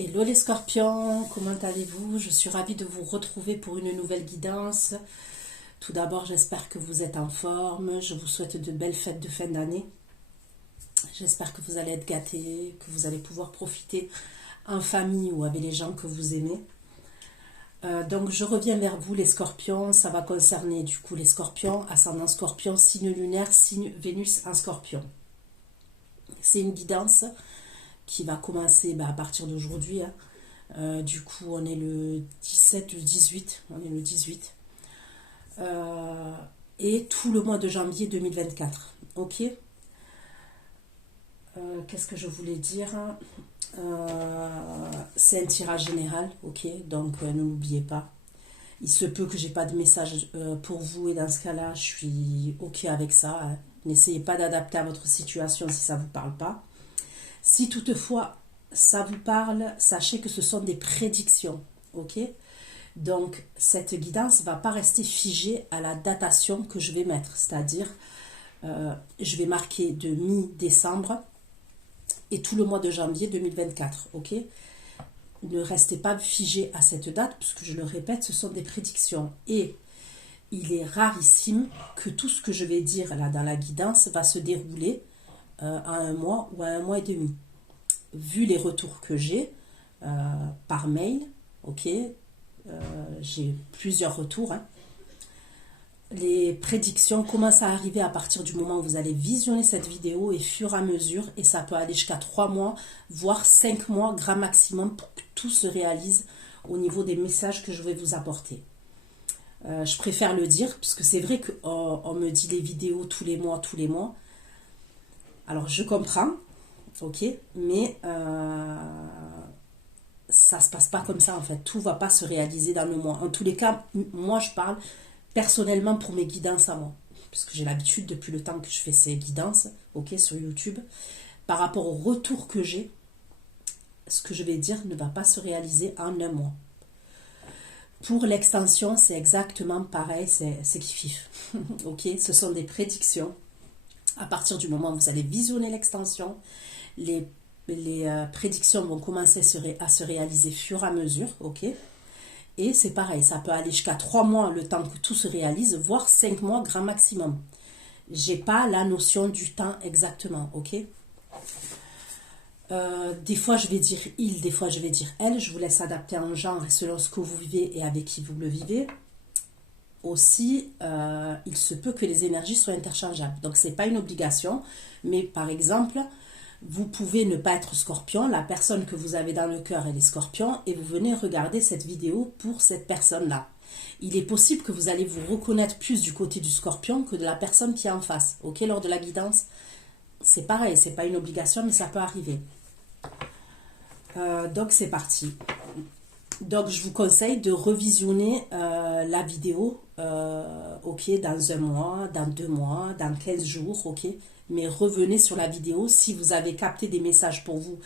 Hello les scorpions, comment allez-vous? Je suis ravie de vous retrouver pour une nouvelle guidance. Tout d'abord, j'espère que vous êtes en forme. Je vous souhaite de belles fêtes de fin d'année. J'espère que vous allez être gâtés, que vous allez pouvoir profiter en famille ou avec les gens que vous aimez. Donc je reviens vers vous les scorpions. Ça va concerner du coup les scorpions, ascendant scorpion, signe lunaire, signe Vénus en scorpion. C'est une guidance qui va commencer à partir d'aujourd'hui. Du coup, on est le 17, le 18. On est le 18. Et tout le mois de janvier 2024. Ok. Qu'est-ce que je voulais dire? C'est un tirage général. Ok. Donc, ne l'oubliez pas. Il se peut que j'ai pas de message pour vous. Et dans ce cas-là, je suis ok avec ça. N'essayez pas d'adapter à votre situation si ça ne vous parle pas. Si toutefois ça vous parle, sachez que ce sont des prédictions, ok? Donc cette guidance ne va pas rester figée à la datation que je vais mettre, c'est-à-dire je vais marquer de mi-décembre et tout le mois de janvier 2024, ok? Ne restez pas figé à cette date, puisque je le répète, ce sont des prédictions. Et il est rarissime que tout ce que je vais dire là dans la guidance va se dérouler à un mois ou à un mois et demi. Vu les retours que j'ai par mail, ok, j'ai plusieurs retours. Les prédictions commencent à arriver à partir du moment où vous allez visionner cette vidéo et fur et à mesure, et ça peut aller jusqu'à 3 mois, voire 5 mois, grand maximum, pour que tout se réalise au niveau des messages que je vais vous apporter. Je préfère le dire, parce que c'est vrai qu'on me dit les vidéos tous les mois. Alors, je comprends, ok, mais ça se passe pas comme ça, en fait. Tout va pas se réaliser dans le mois. En tous les cas, moi, je parle personnellement pour mes guidances à moi, puisque j'ai l'habitude depuis le temps que je fais ces guidances, ok, sur YouTube. Par rapport au retour que j'ai, ce que je vais dire ne va pas se réaliser en un mois. Pour l'extension, c'est exactement pareil, c'est kiff. Ok, ce sont des prédictions. À partir du moment où vous allez visionner l'extension, les prédictions vont commencer à se réaliser fur et à mesure, ok? Et c'est pareil, ça peut aller jusqu'à 3 mois le temps que tout se réalise, voire 5 mois grand maximum. J'ai pas la notion du temps exactement, ok? Des fois je vais dire il, des fois je vais dire elle, je vous laisse adapter en genre et selon ce que vous vivez et avec qui vous le vivez. Aussi, il se peut que les énergies soient interchangeables. Donc, ce n'est pas une obligation. Mais par exemple, vous pouvez ne pas être scorpion. La personne que vous avez dans le cœur, elle est scorpion. Et vous venez regarder cette vidéo pour cette personne-là. Il est possible que vous allez vous reconnaître plus du côté du scorpion que de la personne qui est en face. Ok, lors de la guidance, c'est pareil. Ce n'est pas une obligation, mais ça peut arriver. Donc, c'est parti. Donc, je vous conseille de revisionner la vidéo, ok, dans un mois, dans 2 mois, dans 15 jours, ok. Mais revenez sur la vidéo si vous avez capté des messages pour vous.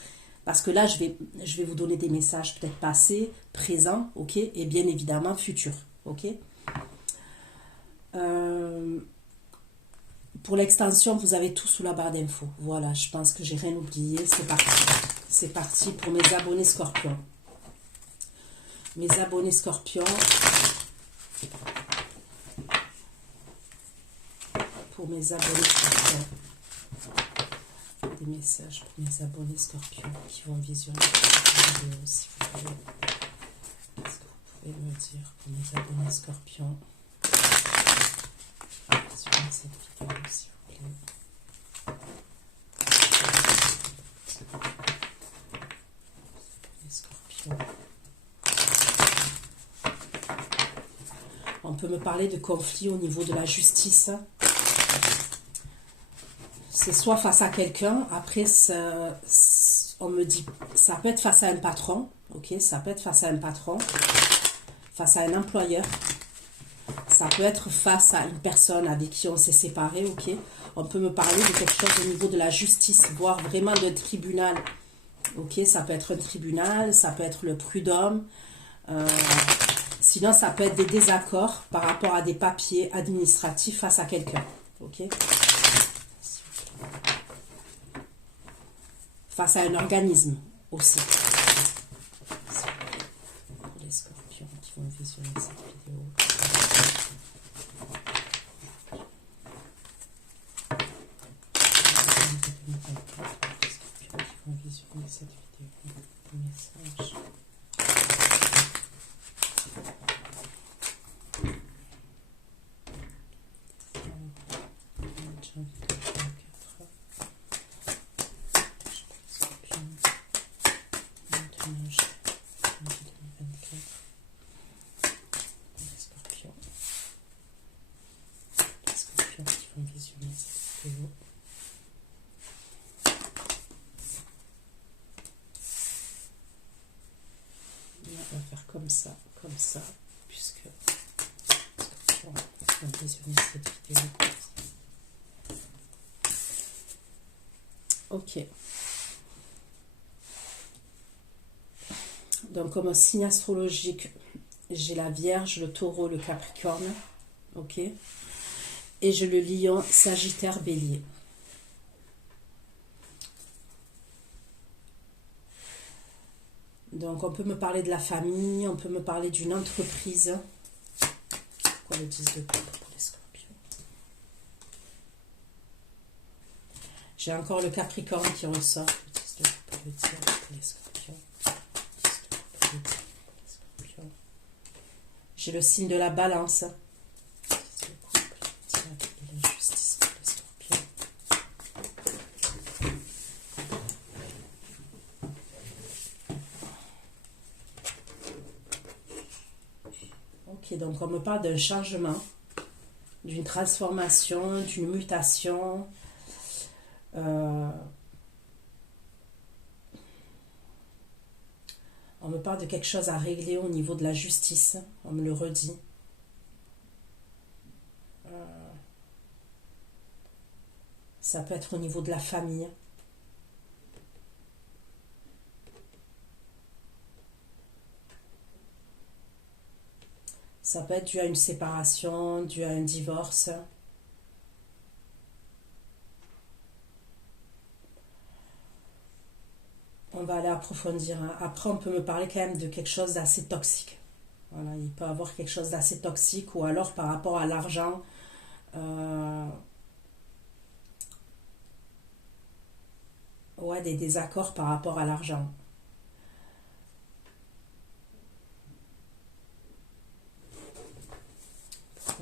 Parce que là, je vais vous donner des messages peut-être passés, présents, ok, et bien évidemment futurs, ok. Pour l'extension, vous avez tout sous la barre d'infos. Voilà, je pense que j'ai rien oublié. C'est parti. C'est parti pour mes abonnés scorpions. Mes abonnés scorpions, pour mes abonnés scorpions, des messages pour mes abonnés scorpions qui vont visionner cette vidéo, si vous voulez. Qu'est-ce que vous pouvez me dire pour mes abonnés scorpions sur cette vidéo, s'il vous plaît. Les scorpions. On peut me parler de conflit au niveau de la justice. C'est soit face à quelqu'un, après on me dit, ça peut être face à un patron, ok, ça peut être face à un patron, face à un employeur, ça peut être face à une personne avec qui on s'est séparé, ok. On peut me parler de quelque chose au niveau de la justice, voire vraiment d'un tribunal, ok, ça peut être un tribunal, ça peut être le prud'homme, sinon, ça peut être des désaccords par rapport à des papiers administratifs face à quelqu'un. Ok. Face à un organisme aussi. scorpions qui vont visionner cette vidéo. Les scorpions qui vont visionner cette vidéo. Message. Visionner cette vidéo. On va faire comme ça, puisque on va visionner cette vidéo. Ok. Donc comme signe astrologique, j'ai la Vierge, le Taureau, le Capricorne. Ok. Et j'ai le Lion, Sagittaire, Bélier. Donc, on peut me parler de la famille, on peut me parler d'une entreprise. Quoi le 10 de coupe pour les scorpions? J'ai encore le Capricorne qui ressort. Le 10 de coupe, le tir pour les scorpions. 10 de coupe, le tir pour les scorpions. J'ai le signe de la Balance. Donc on me parle d'un changement, d'une transformation, d'une mutation. On me parle de quelque chose à régler au niveau de la justice, on me le redit. Ça peut être au niveau de la famille. Ça peut être dû à une séparation, dû à un divorce. On va aller approfondir. Après, on peut me parler quand même de quelque chose d'assez toxique. Voilà, il peut y avoir quelque chose d'assez toxique ou alors par rapport à l'argent. Ouais, des désaccords par rapport à l'argent.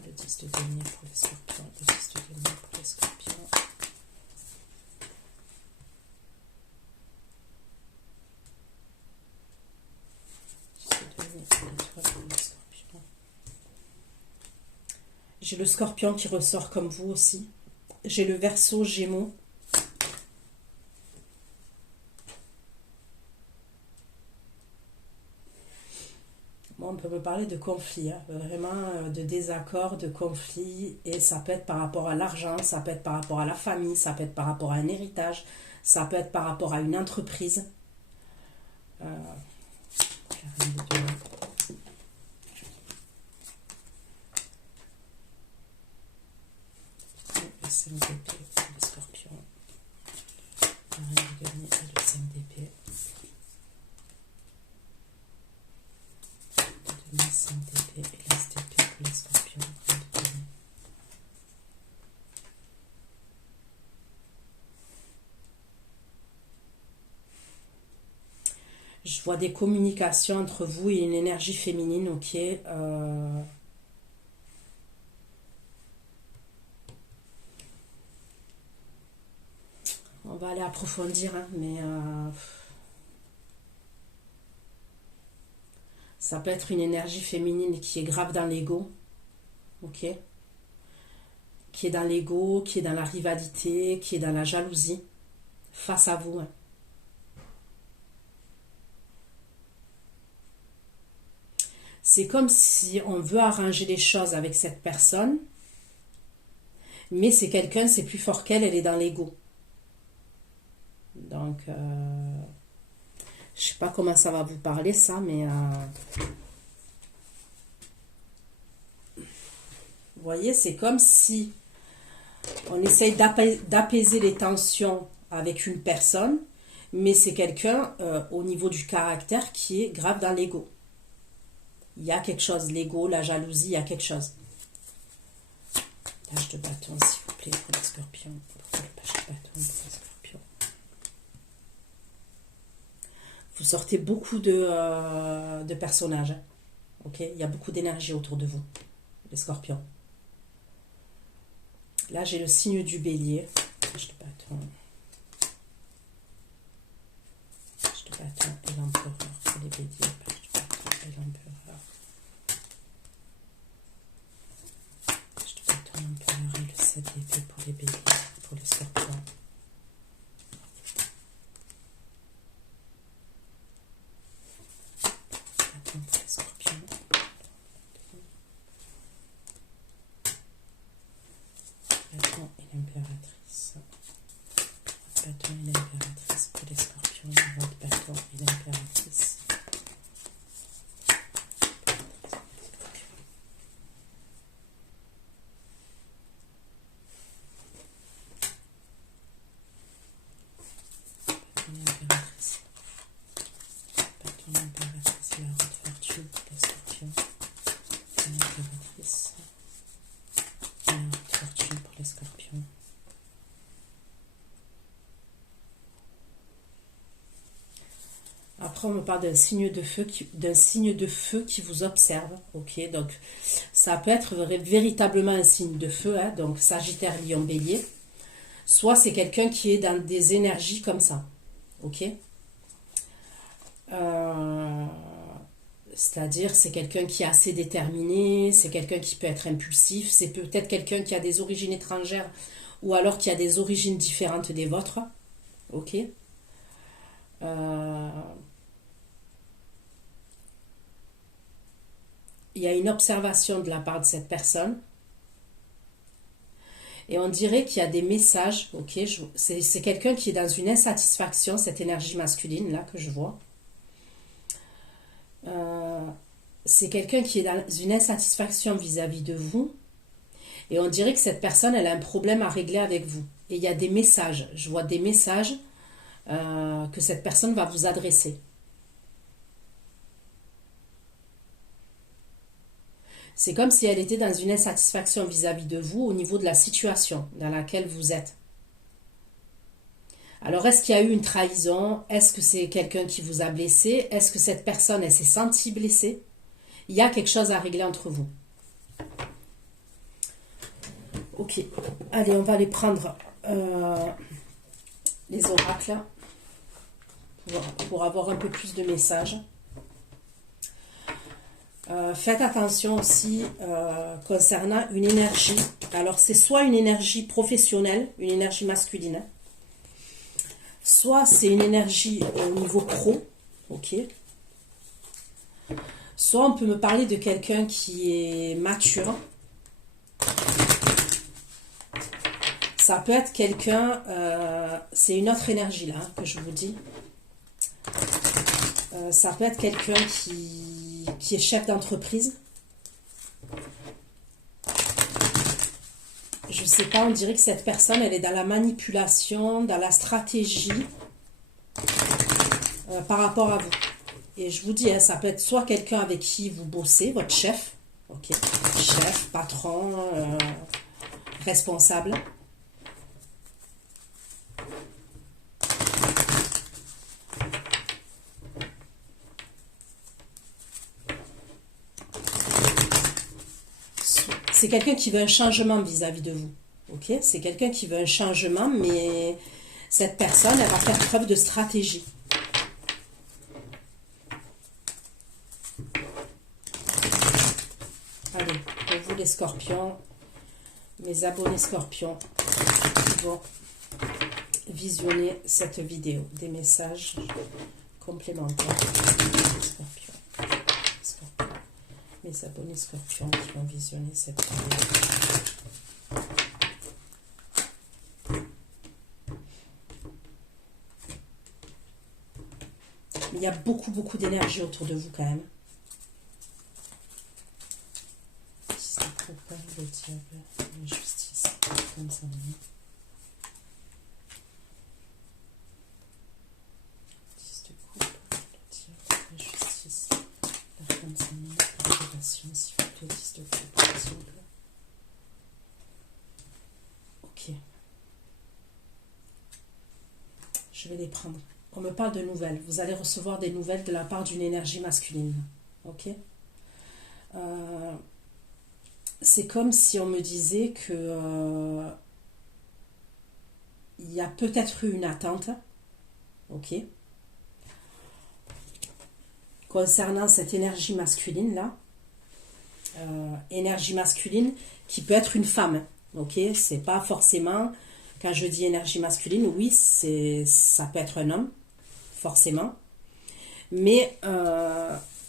Le 10 de denier pour les scorpions, le 10 de denier pour les scorpions. J'ai le scorpion qui ressort comme vous aussi. J'ai le Verseau, Gémeaux. On peut me parler de conflits, hein, vraiment de désaccords, de conflits, et ça peut être par rapport à l'argent, ça peut être par rapport à la famille, ça peut être par rapport à un héritage, ça peut être par rapport à une entreprise. Le 5 d'épée pour les scorpions. La reine de denier et le 5 d'épée. Le 5 d'épée et l'as d'épée pour les scorpions. Je vois des communications entre vous et une énergie féminine, ok. On va aller approfondir, hein, mais ça peut être une énergie féminine qui est grave dans l'ego, ok. Qui est dans l'ego, qui est dans la rivalité, qui est dans la jalousie, face à vous, hein. C'est comme si on veut arranger les choses avec cette personne, mais c'est quelqu'un, c'est plus fort qu'elle, elle est dans l'ego. Donc, je sais pas comment ça va vous parler, ça, mais vous voyez, c'est comme si on essaye d'apaiser les tensions avec une personne, mais c'est quelqu'un au niveau du caractère qui est grave dans l'ego. Il y a quelque chose, l'ego, la jalousie, il y a quelque chose. Page de bâton, s'il vous plaît, pour les scorpions. Pourquoi le page de bâton pour les scorpions? Vous sortez beaucoup de personnages. Ok, il y a beaucoup d'énergie autour de vous, les scorpions. Là, j'ai le signe du bélier. Page de bâton. Page de bâton et l'empereur pour les béliers. Page de bâton et l'empereur. Page de bâton, l'empereur et le 7 d'épée pour les béliers, pour les scorpions. Bâton pour les scorpions. Bâton et l'impératrice. Bâton et l'impératrice pour les scorpions. Votre bâton et l'impératrice. Bâton et l'impératrice. Bâton et l'impératrice et la haute fortune pour les scorpions. L'impératrice. Et la haute fortune pour les scorpions. Après, on me parle d'un signe de feu qui vous observe. Ok, donc ça peut être véritablement un signe de feu, hein, donc Sagittaire, Lion, Bélier. Soit c'est quelqu'un qui est dans des énergies comme ça. Ok. C'est-à-dire, c'est quelqu'un qui est assez déterminé, c'est quelqu'un qui peut être impulsif, c'est peut-être quelqu'un qui a des origines étrangères ou alors qui a des origines différentes des vôtres. Ok. Il y a une observation de la part de cette personne. Et on dirait qu'il y a des messages. Ok, c'est quelqu'un qui est dans une insatisfaction, cette énergie masculine là que je vois. C'est quelqu'un qui est dans une insatisfaction vis-à-vis de vous. Et on dirait que cette personne, elle a un problème à régler avec vous. Et il y a des messages. Je vois des messages que cette personne va vous adresser. C'est comme si elle était dans une insatisfaction vis-à-vis de vous au niveau de la situation dans laquelle vous êtes. Alors, est-ce qu'il y a eu une trahison? Est-ce que c'est quelqu'un qui vous a blessé? Est-ce que cette personne, elle s'est sentie blessée? Il y a quelque chose à régler entre vous. Ok, allez, on va aller prendre les oracles pour avoir un peu plus de messages. Faites attention aussi concernant une énergie. Alors, c'est soit une énergie professionnelle, une énergie masculine, soit c'est une énergie au niveau pro, ok. Soit on peut me parler de quelqu'un qui est mature. Ça peut être quelqu'un, c'est une autre énergie là que je vous dis. Ça peut être quelqu'un qui est chef d'entreprise. Je sais pas, on dirait que cette personne, elle est dans la manipulation, dans la stratégie par rapport à vous. Et je vous dis, hein, ça peut être soit quelqu'un avec qui vous bossez, votre chef, ok, chef, patron, responsable. C'est quelqu'un qui veut un changement vis-à-vis de vous. Ok, c'est quelqu'un qui veut un changement, mais cette personne, elle va faire preuve de stratégie. Allez, pour vous les scorpions, mes abonnés scorpions qui vont visionner cette vidéo, des messages complémentaires. Scorpions. Mes abonnés scorpions qui vont visionner cette vidéo. Il y a beaucoup d'énergie autour de vous quand même. Si c'est pas le diable, la justice, comme ça. Si de coupe, le diable, la justice, la femme sans nom. vais les prendre. On me parle de nouvelles. Vous allez recevoir des nouvelles de la part d'une énergie masculine. Ok. C'est comme si on me disait que il y a peut-être eu une attente. Ok. Concernant cette énergie masculine là. Énergie masculine qui peut être une femme. Ok. C'est pas forcément. Quand je dis énergie masculine, oui, ça peut être un homme. Forcément. Mais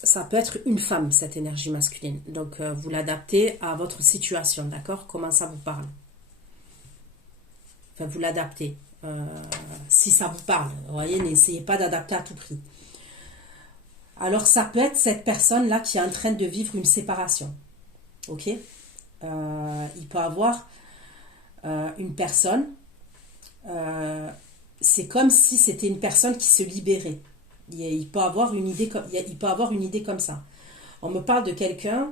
ça peut être une femme, cette énergie masculine. Donc, vous l'adaptez à votre situation, d'accord? Comment ça vous parle? Enfin, vous l'adaptez. Si ça vous parle, vous voyez, n'essayez pas d'adapter à tout prix. Alors, ça peut être cette personne-là qui est en train de vivre une séparation. Ok? Il peut avoir une personne. C'est comme si c'était une personne qui se libérait. Il peut avoir une idée comme ça. On me parle de quelqu'un,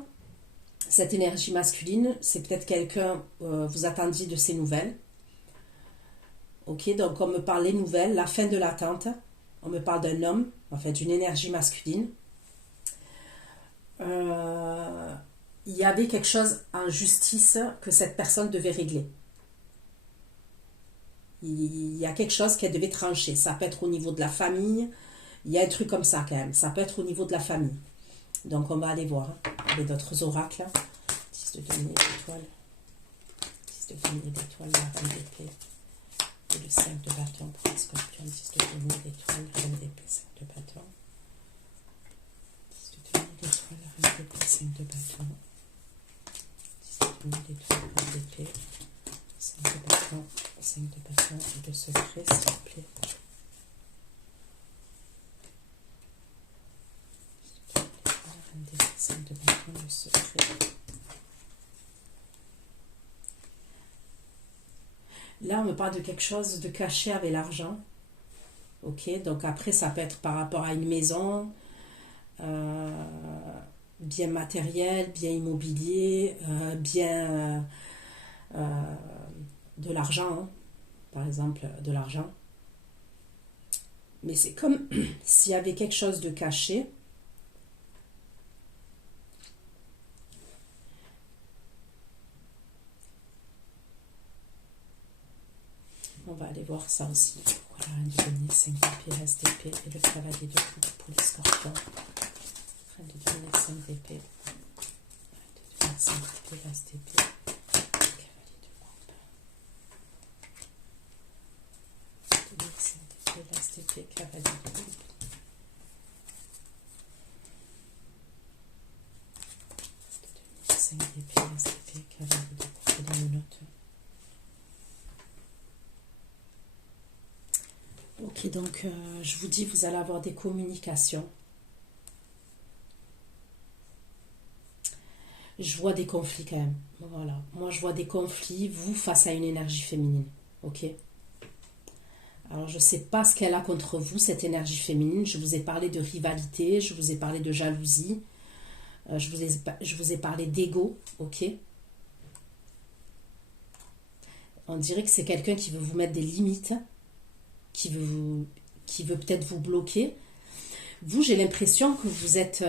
cette énergie masculine, c'est peut-être quelqu'un, vous attendiez de ses nouvelles. Ok, donc on me parle des nouvelles, la fin de l'attente. On me parle d'un homme, en fait, d'une énergie masculine. Il y avait quelque chose en justice que cette personne devait régler. Il y a quelque chose qu'elle devait trancher. Ça peut être au niveau de la famille. Il y a un truc comme ça quand même. Ça peut être au niveau de la famille. Donc on va aller voir. Il y a d'autres oracles. 10 de denier d'étoile. 10 de denier d'étoile, la reine d'épée. Et le 5 de bâton pour le scorpion. 10 de denier d'étoile, la reine d'épée, 5 de bâton. 10 de denier d'étoile, la reine d'épée, 5 de bâton. 10 de denier d'étoile, la reine d'épée. 5 de bâton, 5 de bâton et de secret, s'il vous plaît. La reine d'épée, 5 de bâton, le secret. Là, on me parle de quelque chose de caché avec l'argent. Ok, donc après, ça peut être par rapport à une maison, bien matériel, bien immobilier, bien de l'argent, hein, par exemple, de l'argent. Mais c'est comme s'il y avait quelque chose de caché. On va aller voir ça aussi. Voilà, un denier, 5 d'épée, l'as d'épée et le cavalier de coupe pour les scorpions. Reine de denier, 5 d'épée. Reine de denier, 5 d'épée, l'as d'épée. Cavalier de coupe. Denier, 5 d'épée, l'as d'épée, cavalier de coupe. 5 d'épée, l'as d'épée, cavalier de coupe et les menottes. Ok, donc je vous dis, vous allez avoir des communications. Je vois des conflits quand même. Voilà. Moi, je vois des conflits, vous, face à une énergie féminine. Ok. Alors, je ne sais pas ce qu'elle a contre vous, cette énergie féminine. Je vous ai parlé de rivalité, je vous ai parlé de jalousie, je vous ai parlé d'ego. Ok. On dirait que c'est quelqu'un qui veut vous mettre des limites, qui veut peut-être vous bloquer. Vous, j'ai l'impression que vous êtes...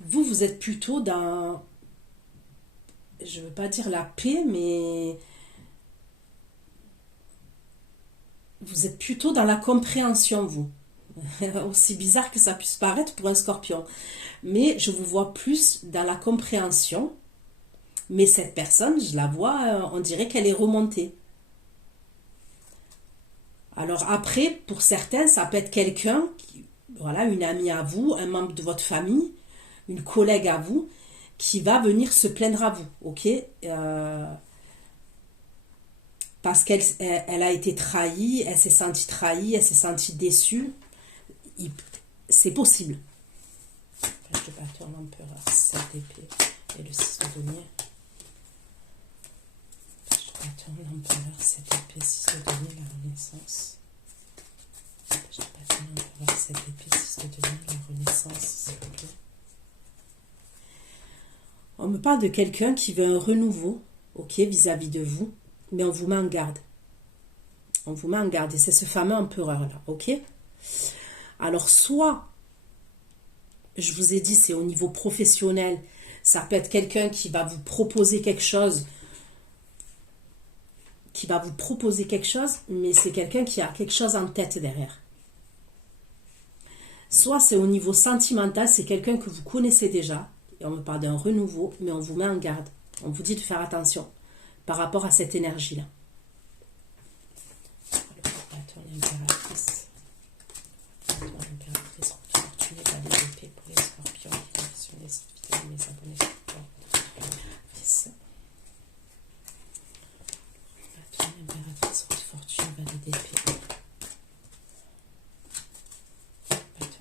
vous êtes plutôt dans... Je ne veux pas dire la paix, mais... Vous êtes plutôt dans la compréhension, vous. Aussi bizarre que ça puisse paraître pour un scorpion. Mais je vous vois plus dans la compréhension. Mais cette personne, je la vois, on dirait qu'elle est remontée. Alors après, pour certains, ça peut être quelqu'un, voilà, une amie à vous, un membre de votre famille, une collègue à vous, qui va venir se plaindre à vous, ok? Parce elle a été trahie, elle s'est sentie trahie, elle s'est sentie déçue. C'est possible. Page de bâton, l'empereur, 7 d'épée et le 6 de denier. Bâton, l'empereur, 7 épées, 6 de denier, la renaissance. Bâton, l'empereur, 7 épées, 6 de denier, la renaissance, s'il vous plaît. On me parle de quelqu'un qui veut un renouveau, ok, vis-à-vis de vous, mais on vous met en garde. On vous met en garde, et c'est ce fameux empereur-là, ok? Alors, soit, je vous ai dit, c'est au niveau professionnel, ça peut être quelqu'un qui va vous proposer quelque chose, mais c'est quelqu'un qui a quelque chose en tête derrière. Soit c'est au niveau sentimental, c'est quelqu'un que vous connaissez déjà, et on me parle d'un renouveau, mais on vous met en garde. On vous dit de faire attention par rapport à cette énergie-là. L'impératrice, fortune et valet d'épée pour les scorpions qui ont visionné cette vidéo, mes abonnés scorpions. L'impératrice, fortune et valet d'épée.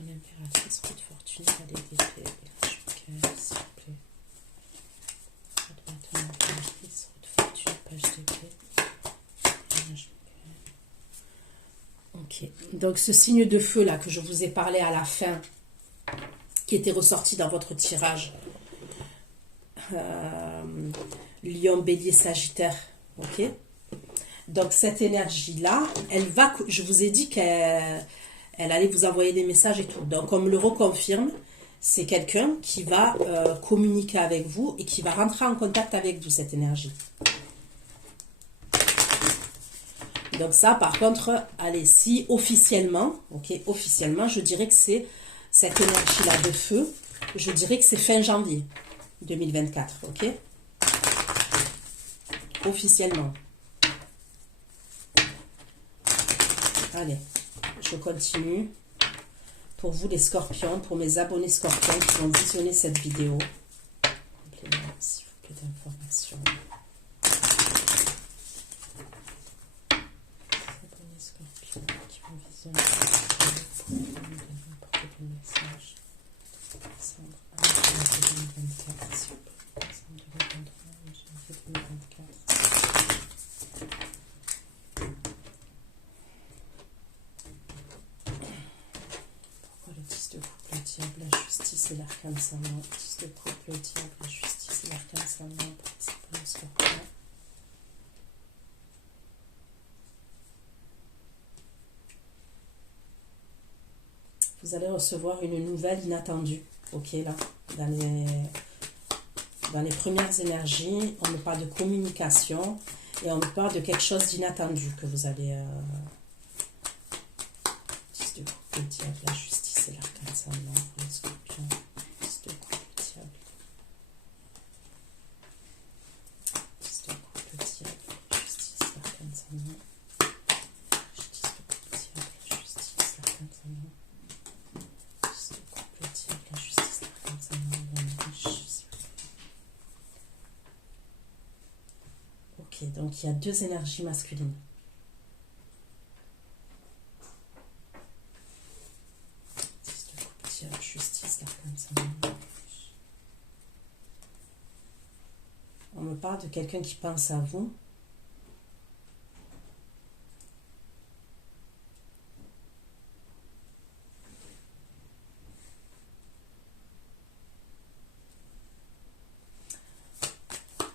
L'impératrice, route fortune, valet d'épée, et la joker, s'il vous plaît. L'impératrice, route fortune, page d'épée, et la joker. Ok, donc ce signe de feu là que je vous ai parlé à la fin, qui était ressorti dans votre tirage, Lion, Bélier, Sagittaire, ok. Donc cette énergie là, elle va, je vous ai dit qu'elle allait vous envoyer des messages et tout. Donc on me le reconfirme, c'est quelqu'un qui va communiquer avec vous et qui va rentrer en contact avec vous, cette énergie. Donc ça, par contre, allez, si officiellement, ok, officiellement, je dirais que c'est cette énergie-là de feu, je dirais que c'est fin janvier 2024, ok? Officiellement. Allez, je continue. Pour vous les scorpions, pour mes abonnés scorpions qui vont visionner cette vidéo, complément, s'il vous plaît, d'informations. Abonnés scorpions qui vont visionner cette vidéo, pour n'importe quel message. Décembre 2024, s'il vous plaît. Décembre 2023, janvier 2024. Le diable, la justice et l'arcane savant. 10 de couple, le diable, la justice et l'arcane savant. Pour le scorpion. Vous allez recevoir une nouvelle inattendue. Ok, là, dans les premières énergies, on me parle de communication et on me parle de quelque chose d'inattendu que vous allez... 10 de couple, le diable, la justice et l'arcane savant pour les scorpions. 10 de couple, le diable. 10 de couple, le diable, la justice, l'arcane savant. 10 de couple, le diable, la justice, l'arcane savant. 10 de couple, le diable, la justice, l'arcane savant. Ok, donc il y a deux énergies masculines. On me parle de quelqu'un qui pense à vous.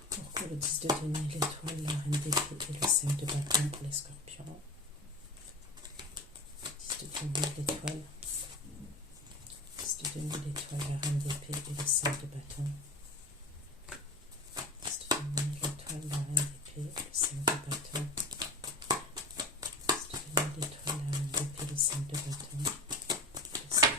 Pourquoi le 10 de denier, l'étoile, la reine d'épée et le 5 de bâton pour les scorpions? 10 de denier, l'étoile. 10 de denier, l'étoile, la reine d'épée et le 5 de bâton. 10 de denier, l'étoile, la reine d'épée et le 5 de bâton. 10 de denier, l'étoile, la reine d'épée et le 5 de bâton. Le 5.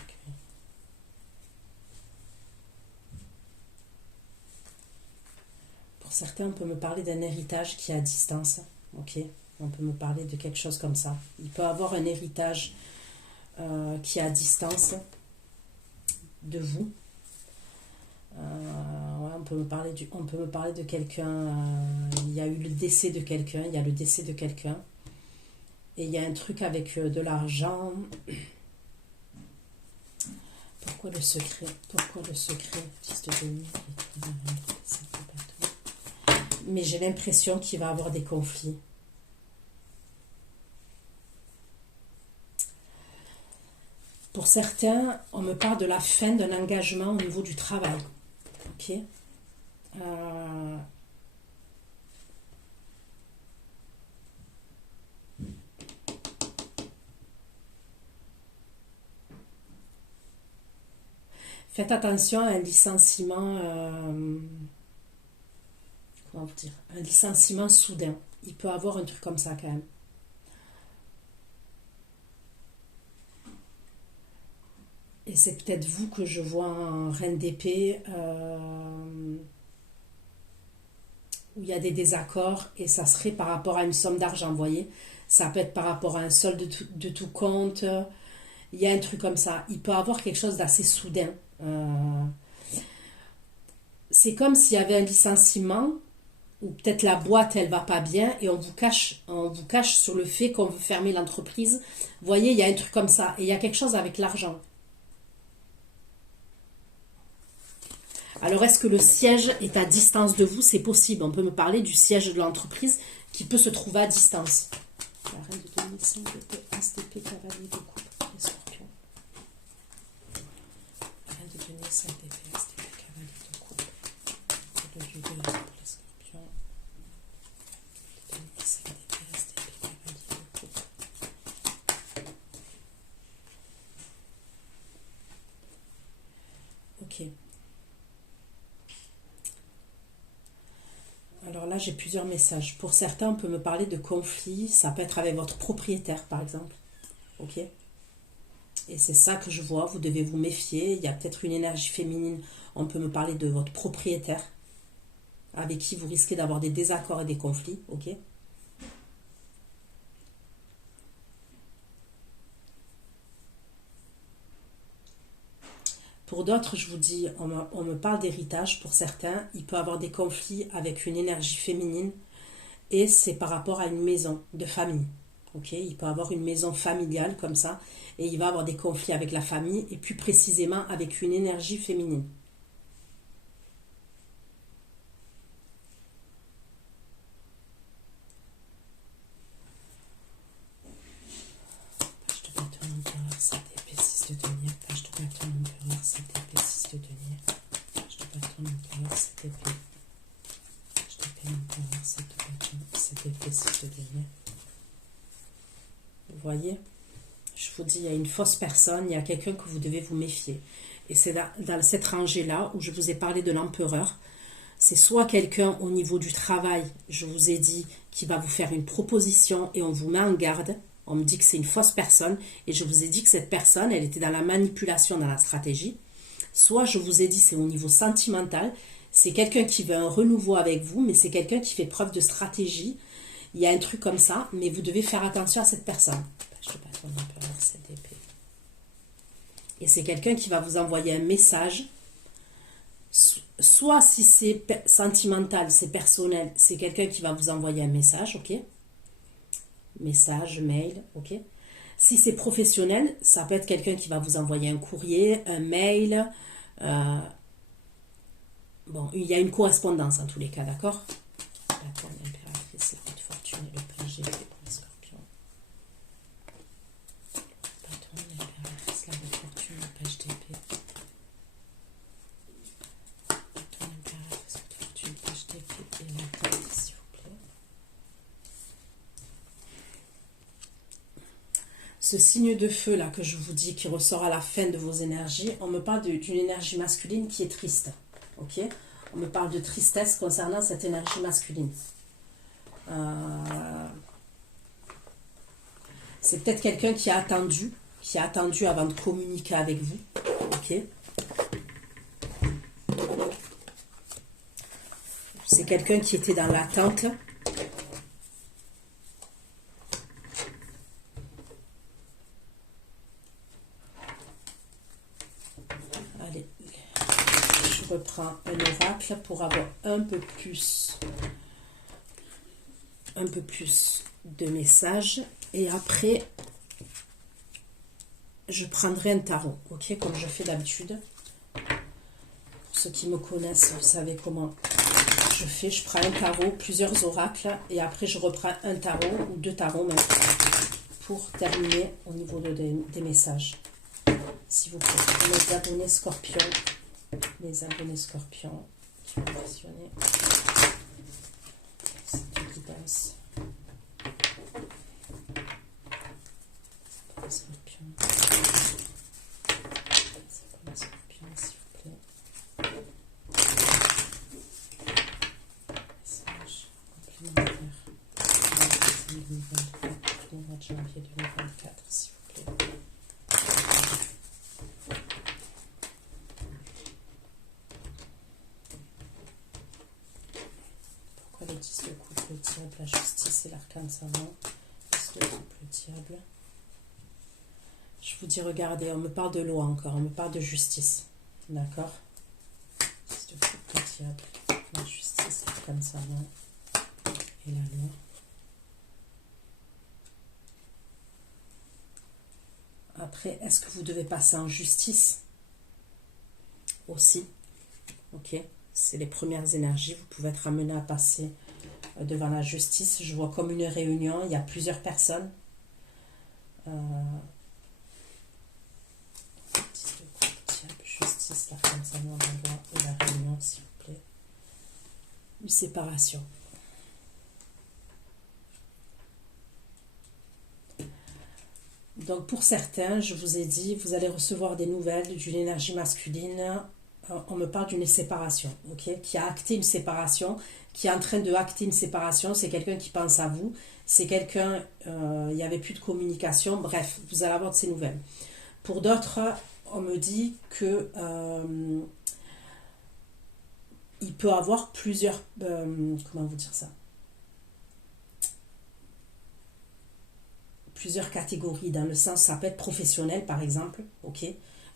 Pour certains, on peut me parler d'un héritage qui est à distance. Ok, on peut me parler de quelque chose comme ça. Il peut avoir un héritage qui est à distance de vous. Ouais, on peut me parler de quelqu'un. Il y a eu le décès de quelqu'un. Il y a le décès de quelqu'un. Et il y a un truc avec de l'argent. Pourquoi le secret? Pourquoi le secret? 10 de denier, mais j'ai l'impression qu'il va y avoir des conflits. Pour certains, on me parle de la fin d'un engagement au niveau du travail. Ok? Euh, Faites attention à un licenciement, comment vous dire, un licenciement soudain. Il peut avoir un truc comme ça quand même. Et c'est peut-être vous que je vois en reine d'épée, où il y a des désaccords et ça serait par rapport à une somme d'argent, vous voyez. Ça peut être par rapport à un solde de tout compte. Il y a un truc comme ça. Il peut avoir quelque chose d'assez soudain. C'est comme s'il y avait un licenciement ou peut-être la boîte elle va pas bien et on vous cache sur le fait qu'on veut fermer l'entreprise. Vous voyez, il y a un truc comme ça et il y a quelque chose avec l'argent. Alors est-ce que le siège est à distance de vous? C'est possible. On peut me parler du siège de l'entreprise qui peut se trouver à distance. La reine de 2005 était STP cavalier de coupe les scorpions. La reine de 2005 était STP cavalier de coupe. Le dieu de les scorpions. 2005 était STP cavalier de coupe. Ok. Alors là, j'ai plusieurs messages. Pour certains, on peut me parler de conflits. Ça peut être avec votre propriétaire, par exemple. Ok? Et c'est ça que je vois. Vous devez vous méfier. Il y a peut-être une énergie féminine. On peut me parler de votre propriétaire, avec qui vous risquez d'avoir des désaccords et des conflits. Ok? Pour d'autres, je vous dis, on me parle d'héritage. Pour certains, il peut avoir des conflits avec une énergie féminine et c'est par rapport à une maison de famille. Ok, il peut avoir une maison familiale comme ça et il va avoir des conflits avec la famille et plus précisément avec une énergie féminine. Page de bâton empereur, 7 épée, 6 de denier. Page de bâton empereur, 7 épée, 6 de denier. Page de bâton empereur, 7 épée. Page d'épée empereur, 7 de bâton, 7 épée, 6 de denier. Vous voyez, je vous dis, il y a une fausse personne, il y a quelqu'un que vous devez vous méfier. Et c'est dans cette rangée-là où je vous ai parlé de l'empereur. C'est soit quelqu'un au niveau du travail, je vous ai dit, qui va vous faire une proposition et on vous met en garde. On me dit que c'est une fausse personne et je vous ai dit que cette personne, elle était dans la manipulation, dans la stratégie. Soit je vous ai dit, c'est au niveau sentimental, c'est quelqu'un qui veut un renouveau avec vous, mais c'est quelqu'un qui fait preuve de stratégie. Il y a un truc comme ça, mais vous devez faire attention à cette personne. Je ne sais pas ton empereur, cette épée. Et c'est quelqu'un qui va vous envoyer un message. Soit si c'est sentimental, c'est personnel, c'est quelqu'un qui va vous envoyer un message, ok? Message, mail, ok? Si c'est professionnel, ça peut être quelqu'un qui va vous envoyer un courrier, un mail. Bon, il y a une correspondance en tous les cas, d'accord? D'accord, l'impératrice, la haute fortune et le page d'épée pour les scorpions. Patron, l'impératrice, la haute fortune, le page d'épée. Patron, l'impératrice, la haute fortune, le page d'épée et la tête, s'il vous plaît. Ce signe de feu là que je vous dis qui ressort à la fin de vos énergies, on me parle d'une énergie masculine qui est triste. Ok? On me parle de tristesse concernant cette énergie masculine. C'est peut-être quelqu'un qui a attendu avant de communiquer avec vous. Ok? C'est quelqu'un qui était dans l'attente. Allez, je reprends un oracle pour avoir un peu plus de messages. Et après, je prendrai un tarot, ok, comme je fais d'habitude. Ceux qui me connaissent, vous savez comment je fais. Je prends un tarot, plusieurs oracles, et après je reprends un tarot, ou deux tarots même, pour terminer au niveau des messages. S'il vous plaît, mes abonnés scorpions, Je vais questionner cette guidance. Pour les scorpions. C'est pour les scorpions, s'il vous plaît. Message complémentaire. 2023, le mois de janvier 2024, s'il vous plaît. Pourquoi les 10 de coupe, le diable, la justice et l'arcane savant? 10 de coupe, le diable. Je vous dis, regardez, on me parle de loi encore, on me parle de justice. D'accord? 10 de coupe, le diable, la justice, l'arcane savant et la loi. Après, est-ce que vous devez passer en justice aussi? Ok, c'est les premières énergies. Vous pouvez être amené à passer devant la justice. Je vois comme une réunion. Il y a plusieurs personnes. Justice, la femme, ça nous envoie et la réunion, s'il vous plaît. Une séparation. Donc pour certains, je vous ai dit, vous allez recevoir des nouvelles d'une énergie masculine. On me parle d'une séparation, ok, qui a acté une séparation, qui est en train de acter une séparation. C'est quelqu'un qui pense à vous. C'est quelqu'un, il n'y avait plus de communication. Bref, vous allez avoir de ces nouvelles. Pour d'autres, on me dit que il peut avoir plusieurs, comment vous dire ça, plusieurs catégories, dans le sens, ça peut être professionnel par exemple, ok,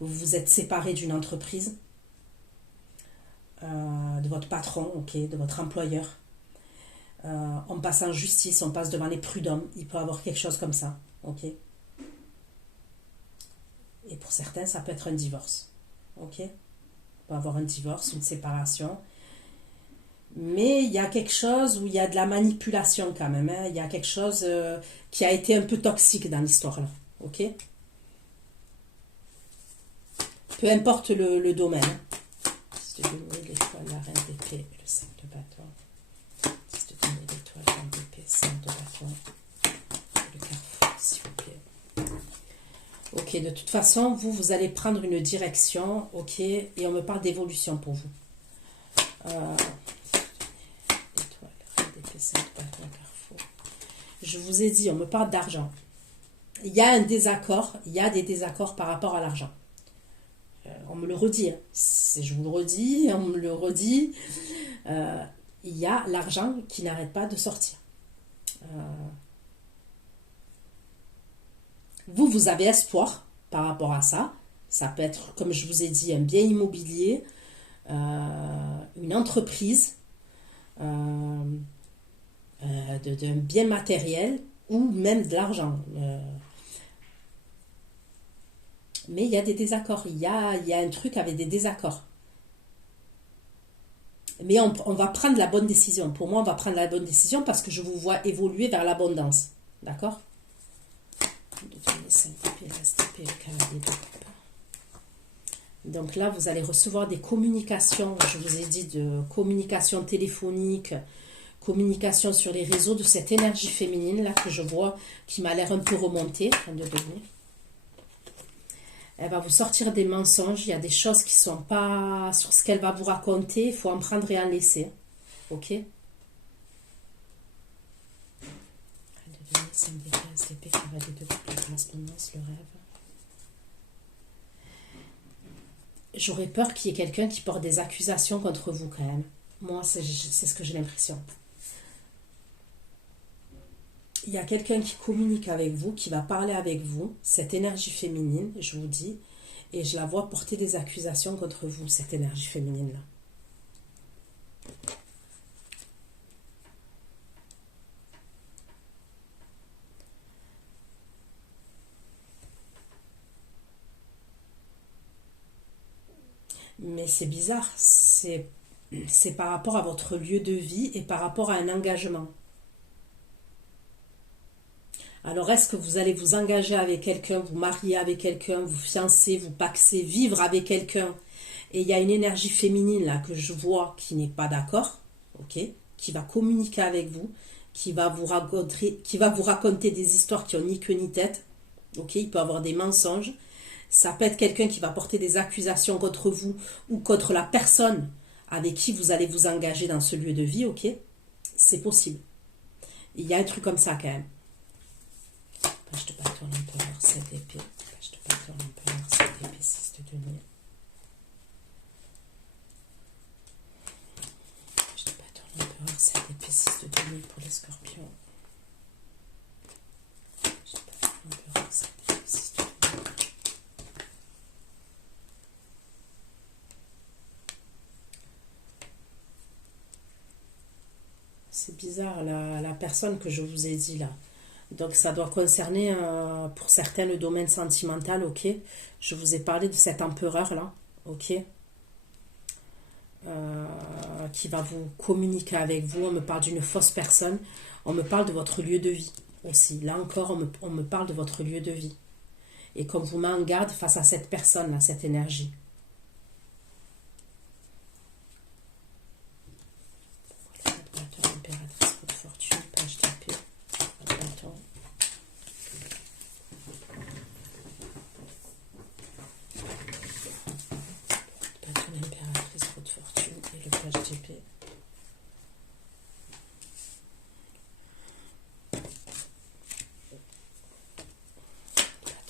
vous vous êtes séparé d'une entreprise, de votre patron, ok, de votre employeur, on passe en justice, on passe devant les prud'hommes, il peut avoir quelque chose comme ça, ok. Et pour certains, ça peut être un divorce, ok. On peut avoir un divorce, une séparation. Mais il y a quelque chose où il y a de la manipulation quand même. Hein. Il y a quelque chose qui a été un peu toxique dans l'histoire là. Ok? Peu importe le domaine. C'est de donner l'étoile, la reine d'épée et le 5 de bâton. C'est de donner l'étoile, la reine d'épée, 5 de bâton. Et le carrefour, s'il vous plaît. Ok, de toute façon, vous allez prendre une direction. Ok? Et on me parle d'évolution pour vous. Je vous ai dit, on me parle d'argent. Il y a un désaccord, il y a des désaccords par rapport à l'argent. On me le redit, hein. Je vous le redis, on me le redit. Il y a l'argent qui n'arrête pas de sortir. Vous avez espoir par rapport à ça. Ça peut être, comme je vous ai dit, un bien immobilier, une entreprise, d'un bien matériel ou même de l'argent. Mais il y a des désaccords. Il y a un truc avec des désaccords. Mais on va prendre la bonne décision. Pour moi, on va prendre la bonne décision parce que je vous vois évoluer vers l'abondance. D'accord? Donc là, vous allez recevoir des communications. Je vous ai dit de communication téléphonique, communication sur les réseaux de cette énergie féminine là que je vois qui m'a l'air un peu remontée. Elle va vous sortir des mensonges. Il y a des choses qui ne sont pas sur ce qu'elle va vous raconter. Il faut en prendre et en laisser. Ok? J'aurais peur qu'il y ait quelqu'un qui porte des accusations contre vous quand même. Moi, c'est ce que j'ai l'impression. Il y a quelqu'un qui communique avec vous, qui va parler avec vous, cette énergie féminine, je vous dis, et je la vois porter des accusations contre vous, cette énergie féminine-là. Mais c'est bizarre, c'est par rapport à votre lieu de vie et par rapport à un engagement. Alors, est-ce que vous allez vous engager avec quelqu'un, vous marier avec quelqu'un, vous fiancer, vous paxer, vivre avec quelqu'un Et il y a une énergie féminine là que je vois qui n'est pas d'accord, ok, qui va communiquer avec vous, qui va vous raconter des histoires qui ont ni queue ni tête, ok, il peut avoir des mensonges. Ça peut être quelqu'un qui va porter des accusations contre vous ou contre la personne avec qui vous allez vous engager dans ce lieu de vie, ok, c'est possible. Il y a un truc comme ça quand même. Page de bâton, l'empereur, 7 épées. Page de bâton, l'empereur, 7 épées, 6 de denier. Page de bâton, l'empereur, 7 épées, 6 de denier pour les scorpions. Page de bâton, l'empereur, 7 épées, 6 de denier. C'est bizarre, la personne que je vous ai dit là. Donc ça doit concerner pour certains le domaine sentimental, ok. Je vous ai parlé de cet empereur là, ok. Qui va vous communiquer avec vous. On me parle d'une fausse personne. On me parle de votre lieu de vie aussi. Là encore, on me parle de votre lieu de vie. Et qu'on vous met en garde face à cette personne là, cette énergie. Impératrice, coup de fortune, page d'épée. L'impératrice, coup de fortune et le page d'épée.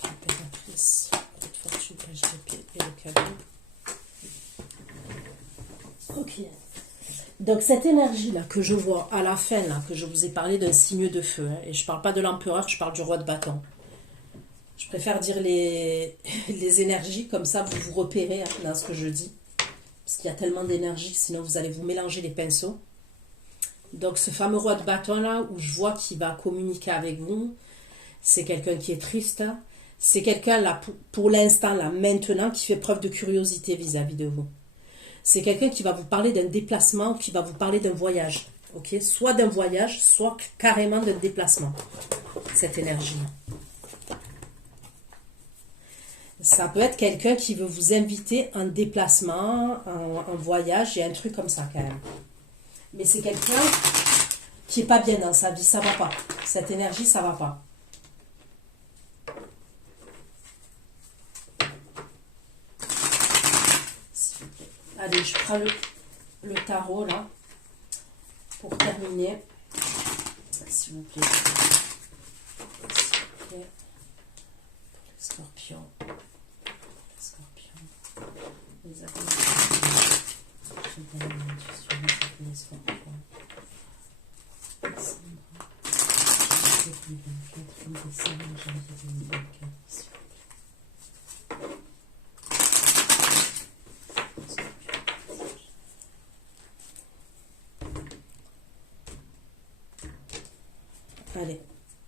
L'impératrice, coup de fortune, page d'épée et le cadeau. Ok. Donc cette énergie-là que je vois à la fin, là, que je vous ai parlé d'un signe de feu, hein, et je parle pas de l'empereur, je parle du roi de bâton. Je préfère dire les énergies, comme ça vous vous repérez hein, dans ce que je dis. Parce qu'il y a tellement d'énergie, sinon vous allez vous mélanger les pinceaux. Donc ce fameux roi de bâton là, où je vois qu'il va communiquer avec vous, c'est quelqu'un qui est triste. C'est quelqu'un là, pour l'instant, là, maintenant, qui fait preuve de curiosité vis-à-vis de vous. C'est quelqu'un qui va vous parler d'un déplacement ou qui va vous parler d'un voyage. Ok, soit d'un voyage, soit carrément d'un déplacement. Cette énergie. Ça peut être quelqu'un qui veut vous inviter en déplacement, en voyage et un truc comme ça quand même. Mais c'est quelqu'un qui n'est pas bien dans sa vie, ça va pas. Cette énergie, ça va pas. Allez, je prends le tarot là pour terminer. S'il vous plaît. S'il vous plaît. Pour les scorpions. Les scorpions. Les agneaux. Je donne l'intuition pour les scorpions. Décembre. Février 24, décembre, janvier 2024. S'il vous plaît. Allez,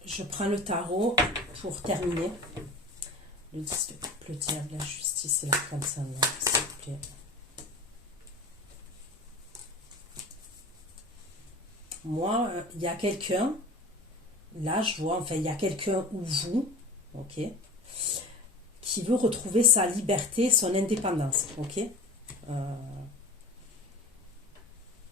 je prends le tarot pour terminer. Le 10 de coupe, le diable, la justice et la femme s'il vous plaît. Moi, il y a quelqu'un, là je vois, enfin il y a quelqu'un ou vous, ok, qui veut retrouver sa liberté, son indépendance, ok.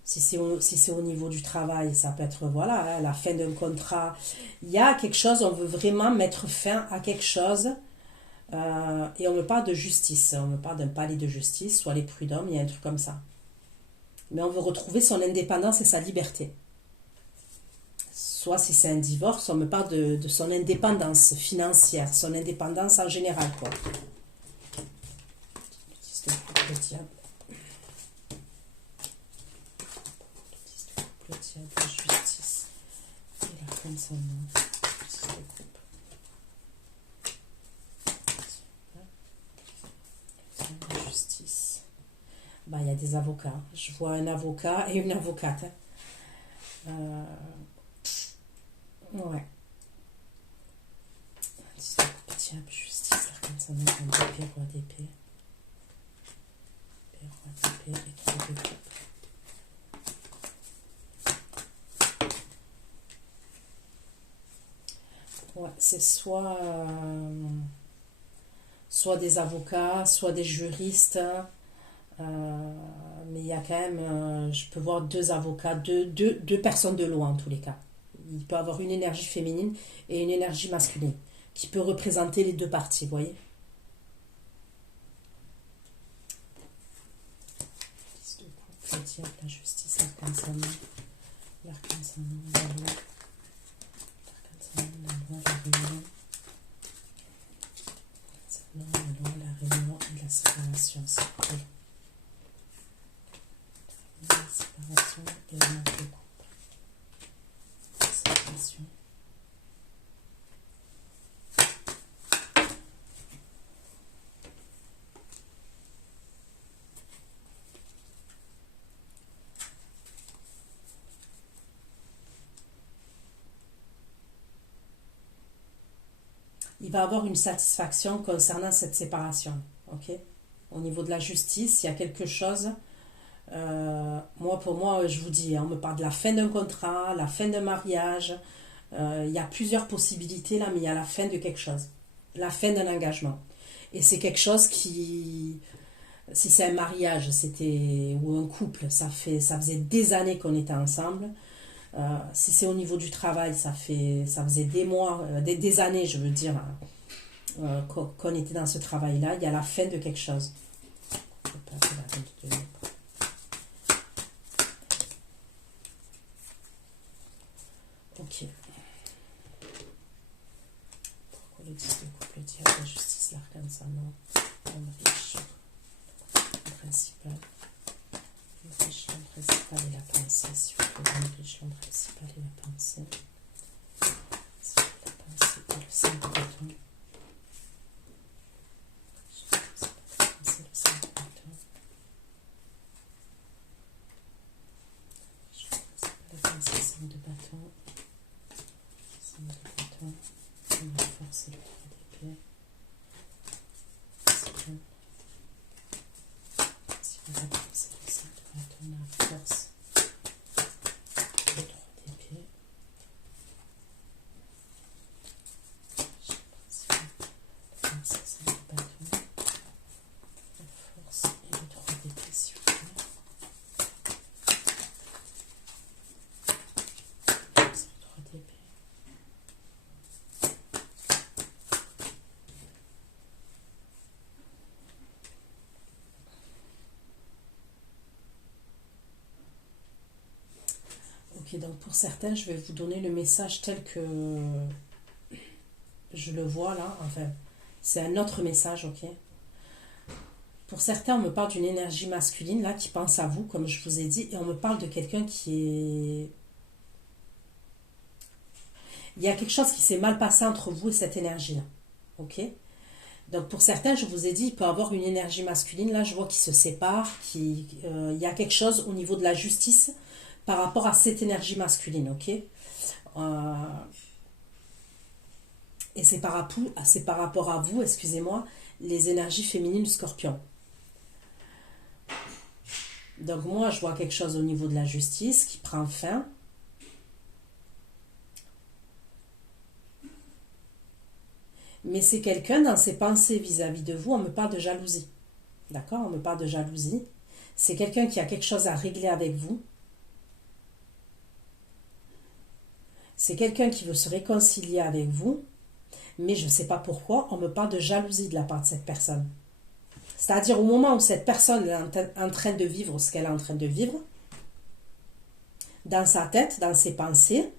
Si c'est au niveau du travail, ça peut être voilà, hein, la fin d'un contrat. Il y a quelque chose, on veut vraiment mettre fin à quelque chose. Et on me parle de justice. On me parle d'un palais de justice, soit les prud'hommes, il y a un truc comme ça. Mais on veut retrouver son indépendance et sa liberté. Soit si c'est un divorce, on me parle de son indépendance financière, son indépendance en général, quoi. Le diable. Le diable, la justice et la fin de son nom. La justice. Bah, il y a des avocats. Je vois un avocat et une avocate. Ouais. Diable, justice, la fin de son nom. Épée, roi d'épée. Épée, roi d'épée et trois de coupe. Ouais, c'est soit des avocats, soit des juristes, Mais il y a quand même, je peux voir deux avocats, deux personnes de loi en tous les cas. Il peut avoir une énergie féminine et une énergie masculine qui peut représenter les deux parties, vous voyez. Le diable, la justice, l'arcane Sanon, l'arcane Sanon, la loi, l'arcane Sanon, la loi, la réunion, l'arcane Sanon, la loi, la réunion et la séparation, c'est cool. La séparation et la mort de couple. Séparation. Il va avoir une satisfaction concernant cette séparation, ok? Au niveau de la justice, il y a quelque chose. Pour moi, je vous dis, on me parle de la fin d'un contrat, la fin d'un mariage. Il y a plusieurs possibilités là, mais il y a la fin de quelque chose, la fin d'un engagement. Et c'est quelque chose qui, si c'est un mariage, c'était ou un couple, ça faisait des années qu'on était ensemble. Si c'est au niveau du travail, ça faisait des mois, des années, je veux dire, qu'on était dans ce travail-là. Il y a la fin de quelque chose. Ok. Pourquoi le 10 de couple dit la justice, l'arcane Sanon, l'homme riche, l'homme principal. L'homme riche, l'homme principal et la pensée. S'il vous plaît, l'homme riche, l'homme principal et la pensée. S'il vous plaît, la pensée et le 5 de bâton. Le 5 de bâton. La pensée, 5 de bâton. 5 de bâton. La force et le 3 d'épée. Si vous avez pensé le 5 de bâton, la force, le 3 d'épée. La pensée, 5 de bâton, la force et le 3 d'épée, s'il vous plaît. La force et le 3 d'épée. Ok, donc pour certains, je vais vous donner le message tel que je le vois là. Enfin, c'est un autre message, ok. Pour certains, on me parle d'une énergie masculine là qui pense à vous, comme je vous ai dit, et on me parle de quelqu'un qui est. Il y a quelque chose qui s'est mal passé entre vous et cette énergie-là, ok. Donc pour certains, je vous ai dit, il peut avoir une énergie masculine. Là, je vois qu'ils se séparent, il y a quelque chose au niveau de la justice par rapport à cette énergie masculine, ok. Et c'est par rapport à vous, excusez-moi, les énergies féminines du Scorpion. Donc moi, je vois quelque chose au niveau de la justice qui prend fin. Mais c'est quelqu'un dans ses pensées vis-à-vis de vous, on me parle de jalousie. D'accord? On me parle de jalousie. C'est quelqu'un qui a quelque chose à régler avec vous. C'est quelqu'un qui veut se réconcilier avec vous. Mais je ne sais pas pourquoi, on me parle de jalousie de la part de cette personne. C'est-à-dire au moment où cette personne est en train de vivre ce qu'elle est en train de vivre, dans sa tête, dans ses pensées,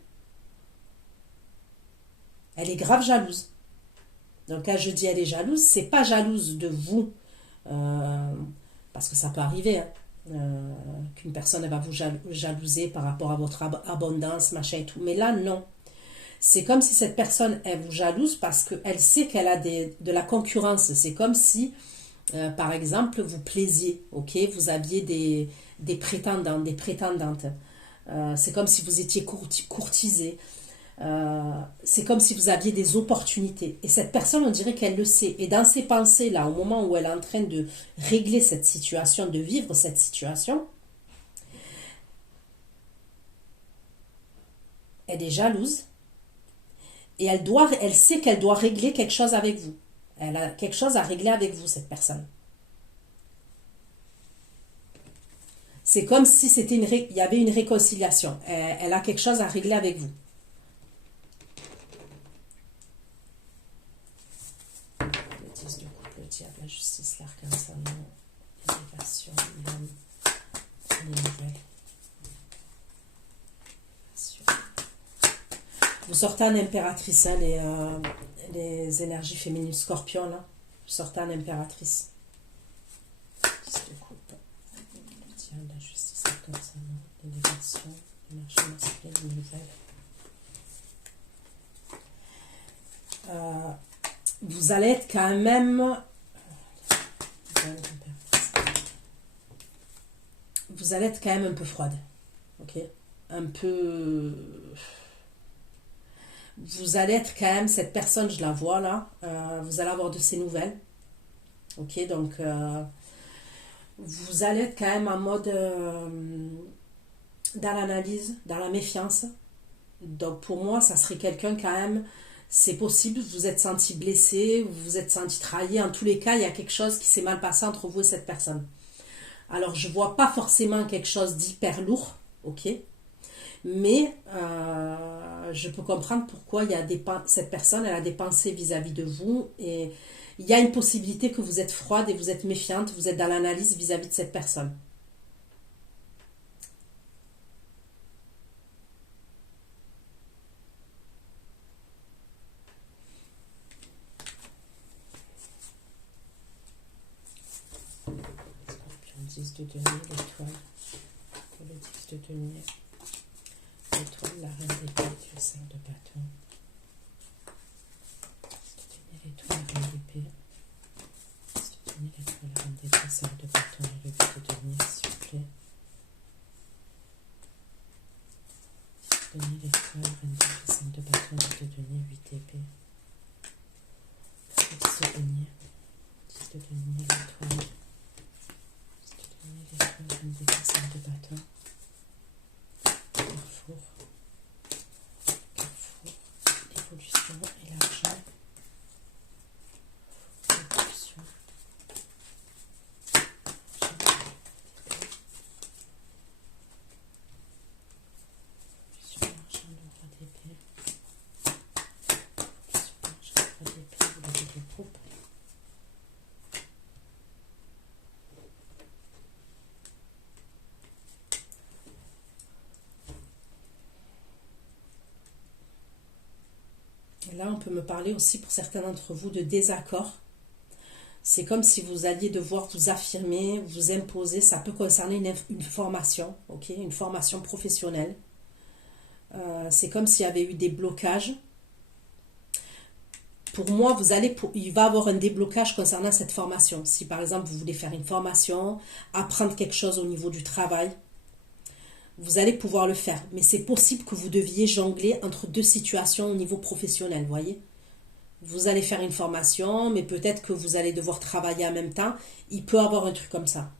elle est grave jalouse. Donc quand je dis elle est jalouse, c'est pas jalouse de vous, parce que ça peut arriver, hein, qu'une personne elle va vous jalouser par rapport à votre abondance, machin et tout. Mais là, non. C'est comme si cette personne, elle vous jalouse parce qu'elle sait qu'elle a de la concurrence. C'est comme si, par exemple, vous plaisiez, ok? Vous aviez des prétendants, des prétendantes. C'est comme si vous étiez courtisé. C'est comme si vous aviez des opportunités. Et cette personne, on dirait qu'elle le sait. Et dans ses pensées, là, au moment où elle est en train de régler cette situation, de vivre cette situation, elle est jalouse. Et elle sait qu'elle doit régler quelque chose avec vous. Elle a quelque chose à régler avec vous, cette personne. C'est comme si il y avait une réconciliation. Elle a quelque chose à régler avec vous. Le 10 de coupe, le diable, la justice, l'arcane, l'élévation, l'homme, les nouvelles. Vous sortez en impératrice, hein, les énergies féminines scorpion, là. Vous sortez en impératrice. 10 de coupe, le diable, la justice, l'arcane, l'élévation, l'énergie masculine, les nouvelles. Vous allez être quand même... Vous allez être quand même un peu froide. Ok? Un peu... Vous allez être quand même... Cette personne, je la vois là. Vous allez avoir de ses nouvelles. Ok? Donc... vous allez être quand même en mode... dans l'analyse, dans la méfiance. Donc pour moi, ça serait quelqu'un quand même... C'est possible, vous vous êtes senti blessé, vous vous êtes senti trahi. En tous les cas, il y a quelque chose qui s'est mal passé entre vous et cette personne. Alors, je ne vois pas forcément quelque chose d'hyper lourd, ok? Mais je peux comprendre pourquoi il y a cette personne, elle a des pensées vis-à-vis de vous. Et il y a une possibilité que vous êtes froide et vous êtes méfiante, vous êtes dans l'analyse vis-à-vis de cette personne. Le 10 de denier, l'étoile. Le 10 de denier, l'étoile, la reine d'épée, le 5 de bâton. L'étoile, la reine d'épée. L'étoile, la reine d'épée, 5 de bâton, le 8 de denier, s'il vous plaît. Denier, l'étoile, la reine d'épée, 5 de bâton, 8 de denier, 8 d'épée. Le 10 de denier, 10 de denier, l'étoile. Une dépassement de bâton. Carrefour, l'évolution et l'argent. L'évolution, l'argent, le roi d'épée. L'évolution, l'argent, le roi d'épée, vous l'avez de coupe. Là, on peut me parler aussi pour certains d'entre vous de désaccord. C'est comme si vous alliez devoir vous affirmer, vous imposer. Ça peut concerner une formation, ok, une formation professionnelle. C'est comme s'il y avait eu des blocages. Pour moi, il va y avoir un déblocage concernant cette formation. Si par exemple, vous voulez faire une formation, apprendre quelque chose au niveau du travail, vous allez pouvoir le faire. Mais c'est possible que vous deviez jongler entre deux situations au niveau professionnel, voyez. Vous allez faire une formation, mais peut-être que vous allez devoir travailler en même temps. Il peut y avoir un truc comme ça.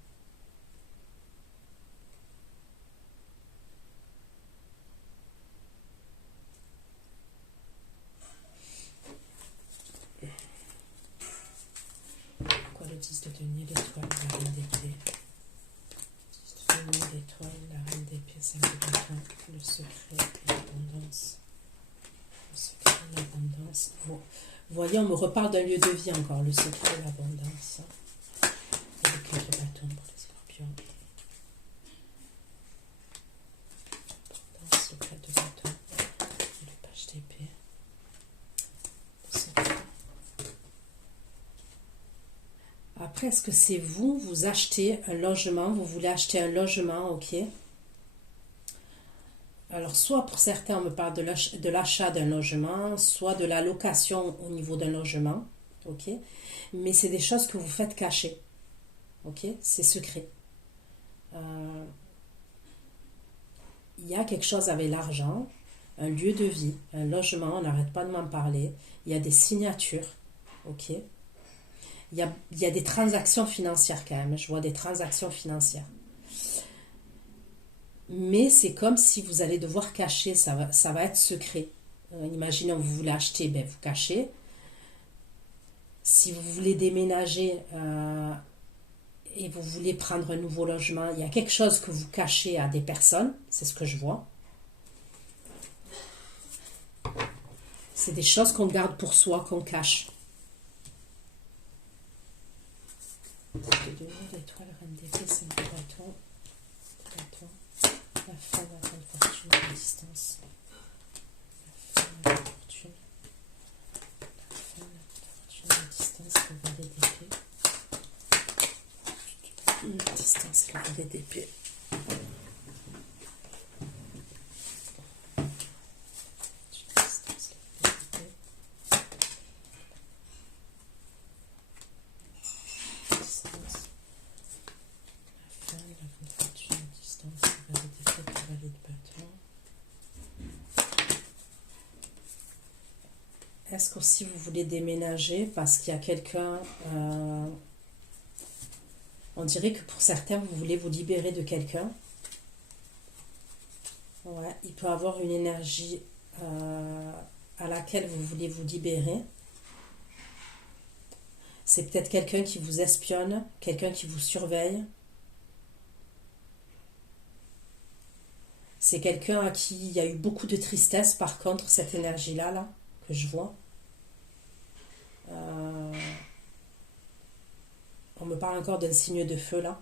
Quoi, le 10 de denier, l'étoile, la reine d'épée. 10 de denier, l'étoile, la reine d'épée, 5 de bâton, le secret et l'abondance. Le secret et l'abondance. Bon. Vous voyez, on me reparle d'un lieu de vie encore, le secret et l'abondance. Et le cœur de bâton pour les scorpions. L'abondance, le cœur de bâton et le page d'épée. Le secret. Après, est-ce que c'est vous, vous achetez un logement, vous voulez acheter un logement, ok? Alors, soit pour certains, on me parle de l'achat d'un logement, soit de la location au niveau d'un logement, ok? Mais c'est des choses que vous faites cacher, ok? C'est secret. Il y a quelque chose avec l'argent, un lieu de vie, un logement, on n'arrête pas de m'en parler. Il y a des signatures, ok? Il y a des transactions financières quand même, je vois des transactions financières. Mais c'est comme si vous allez devoir cacher, ça va être secret. Imaginez, vous voulez acheter, ben vous cachez. Si vous voulez déménager, et vous voulez prendre un nouveau logement. Il y a quelque chose que vous cachez à des personnes, c'est ce que je vois. C'est des choses qu'on garde pour soi, qu'on cache. L'étoile, reine d'épée, c'est un bâton. La femme, la grande fortune, la distance. La femme, la fortune. La femme, la fortune, la distance, le valet d'épée. La distance, le valet d'épée. Est-ce que si vous voulez déménager parce qu'il y a quelqu'un, on dirait que pour certains, vous voulez vous libérer de quelqu'un. Ouais, il peut avoir une énergie à laquelle vous voulez vous libérer. C'est peut-être quelqu'un qui vous espionne, quelqu'un qui vous surveille. C'est quelqu'un à qui il y a eu beaucoup de tristesse, par contre, cette énergie-là, là, que je vois. On me parle encore d'un signe de feu, là.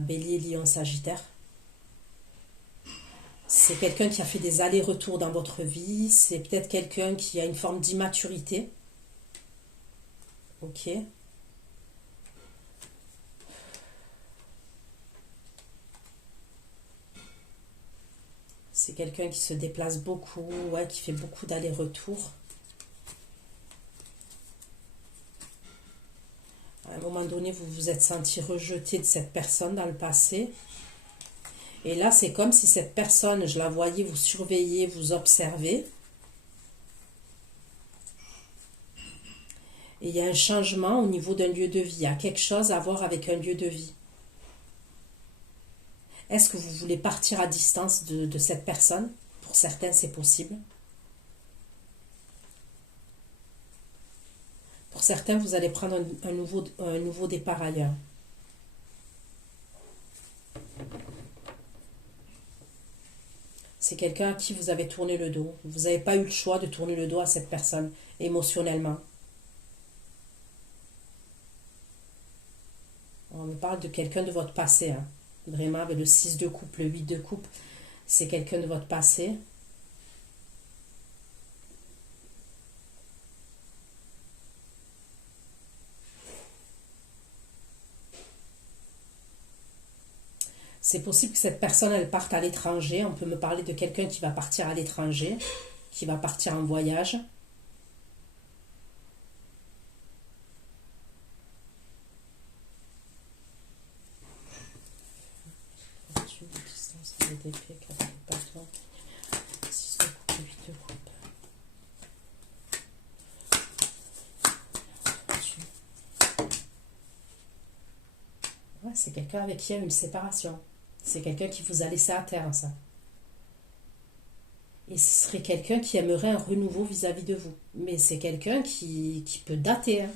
Bélier, Lion, Sagittaire. C'est quelqu'un qui a fait des allers-retours dans votre vie. C'est peut-être quelqu'un qui a une forme d'immaturité. Ok. C'est quelqu'un qui se déplace beaucoup, ouais, qui fait beaucoup d'allers-retours. À un moment donné, vous vous êtes senti rejeté de cette personne dans le passé. Et là, c'est comme si cette personne, je la voyais vous surveiller, vous observer. Et il y a un changement au niveau d'un lieu de vie. Il y a quelque chose à voir avec un lieu de vie. Est-ce que vous voulez partir à distance de cette personne? Pour certains, c'est possible. Pour certains, vous allez prendre un nouveau départ ailleurs. C'est quelqu'un à qui vous avez tourné le dos. Vous n'avez pas eu le choix de tourner le dos à cette personne, émotionnellement. On me parle de quelqu'un de votre passé. Hein. Vraiment, avec le 6 de coupe, le 8 de coupe, c'est quelqu'un de votre passé. C'est possible que cette personne, elle parte à l'étranger. On peut me parler de quelqu'un qui va partir à l'étranger, qui va partir en voyage. Ouais, c'est quelqu'un avec qui il y a une séparation. C'est quelqu'un qui vous a laissé à terre, ça. Et ce serait quelqu'un qui aimerait un renouveau vis-à-vis de vous. Mais c'est quelqu'un qui peut dater. Hein.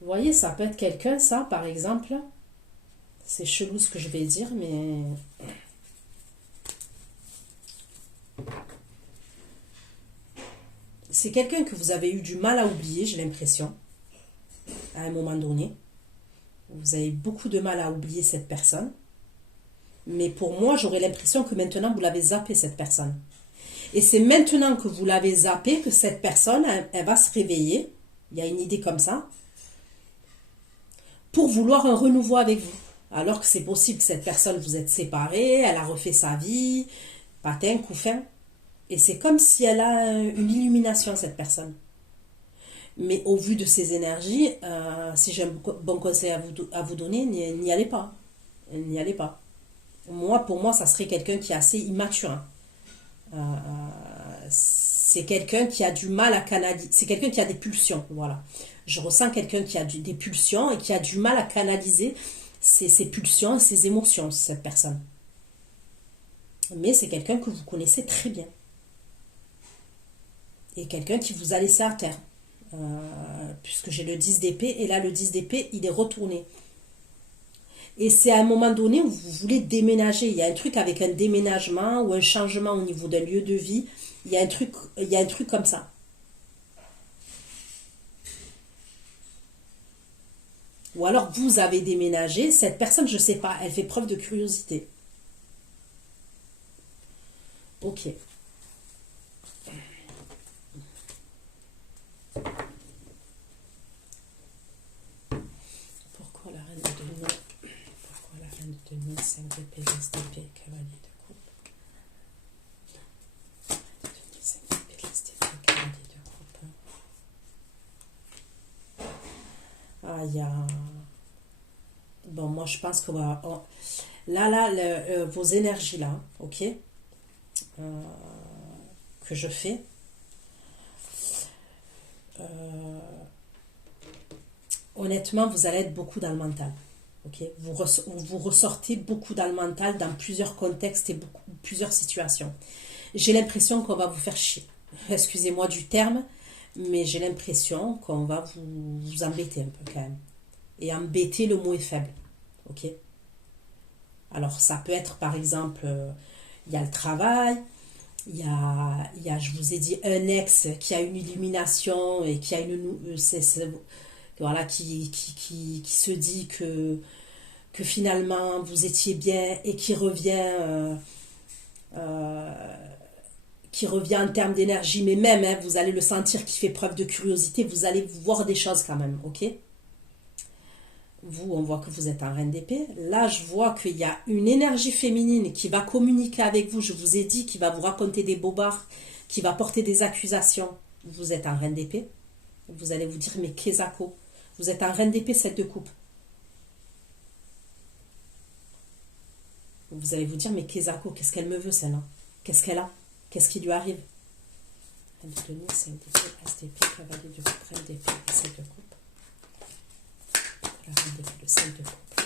Vous voyez, ça peut être quelqu'un, ça, par exemple. C'est chelou ce que je vais dire, mais... C'est quelqu'un que vous avez eu du mal à oublier, j'ai l'impression, à un moment donné. Vous avez beaucoup de mal à oublier cette personne. Mais pour moi, j'aurais l'impression que maintenant, vous l'avez zappé, cette personne. Et c'est maintenant que vous l'avez zappé que cette personne, elle va se réveiller. Il y a une idée comme ça. Pour vouloir un renouveau avec vous. Alors que c'est possible que cette personne, vous êtes séparés, elle a refait sa vie, patin, couffin. Et c'est comme si elle a une illumination, cette personne. Mais au vu de ses énergies, si j'ai un bon conseil à vous donner, n'y allez pas. N'y allez pas. Moi, pour moi, ça serait quelqu'un qui est assez immature. C'est quelqu'un qui a du mal à canaliser. C'est quelqu'un qui a des pulsions, voilà. Je ressens quelqu'un qui a des pulsions et qui a du mal à canaliser ses pulsions, ses émotions, cette personne. Mais c'est quelqu'un que vous connaissez très bien. Et quelqu'un qui vous a laissé à terre. puisque j'ai le 10 d'épée, et là le 10 d'épée, il est retourné. Et c'est à un moment donné où vous voulez déménager. Il y a un truc avec un déménagement ou un changement au niveau d'un lieu de vie. Il y a un truc comme ça. Ou alors vous avez déménagé, cette personne, je ne sais pas, elle fait preuve de curiosité. Ok. Pourquoi la reine de denier? Pourquoi la reine de denier, 5 d'épée, 10 d'épée, cavalier de coupe? 5 d'épée, 10 d'épée, cavalier de coupe. Ah, il y a... Bon, moi je pense qu'on va... Vos énergies là, ok, que je fais, honnêtement, vous allez être beaucoup dans le mental. Ok, vous ressortez beaucoup dans le mental dans plusieurs contextes et plusieurs situations. J'ai l'impression qu'on va vous faire chier. Excusez-moi du terme, mais j'ai l'impression qu'on va vous embêter un peu quand même. Et embêter, le mot est faible. Ok. Alors ça peut être par exemple, il y a le travail, il y a, je vous ai dit, un ex qui a une illumination et qui a voilà, qui se dit que finalement vous étiez bien et qui revient en termes d'énergie, mais même, hein, vous allez le sentir, qui fait preuve de curiosité, vous allez voir des choses quand même, ok? Vous, on voit que vous êtes en reine d'épée. Là, je vois qu'il y a une énergie féminine qui va communiquer avec vous. Je vous ai dit qu'il va vous raconter des bobards, qui va porter des accusations. Vous êtes en reine d'épée. Vous allez vous dire, mais Kezako, vous êtes en reine d'épée, 7 de coupe. Vous allez vous dire, mais Kezako, qu'est-ce qu'elle me veut, celle-là? Qu'est-ce qu'elle a? Qu'est-ce qui lui arrive? Reine de denier, 5 d'épée, as d'épée, cavalier de coupe, reine d'épée, 7 de coupe. Le 5 de coupe.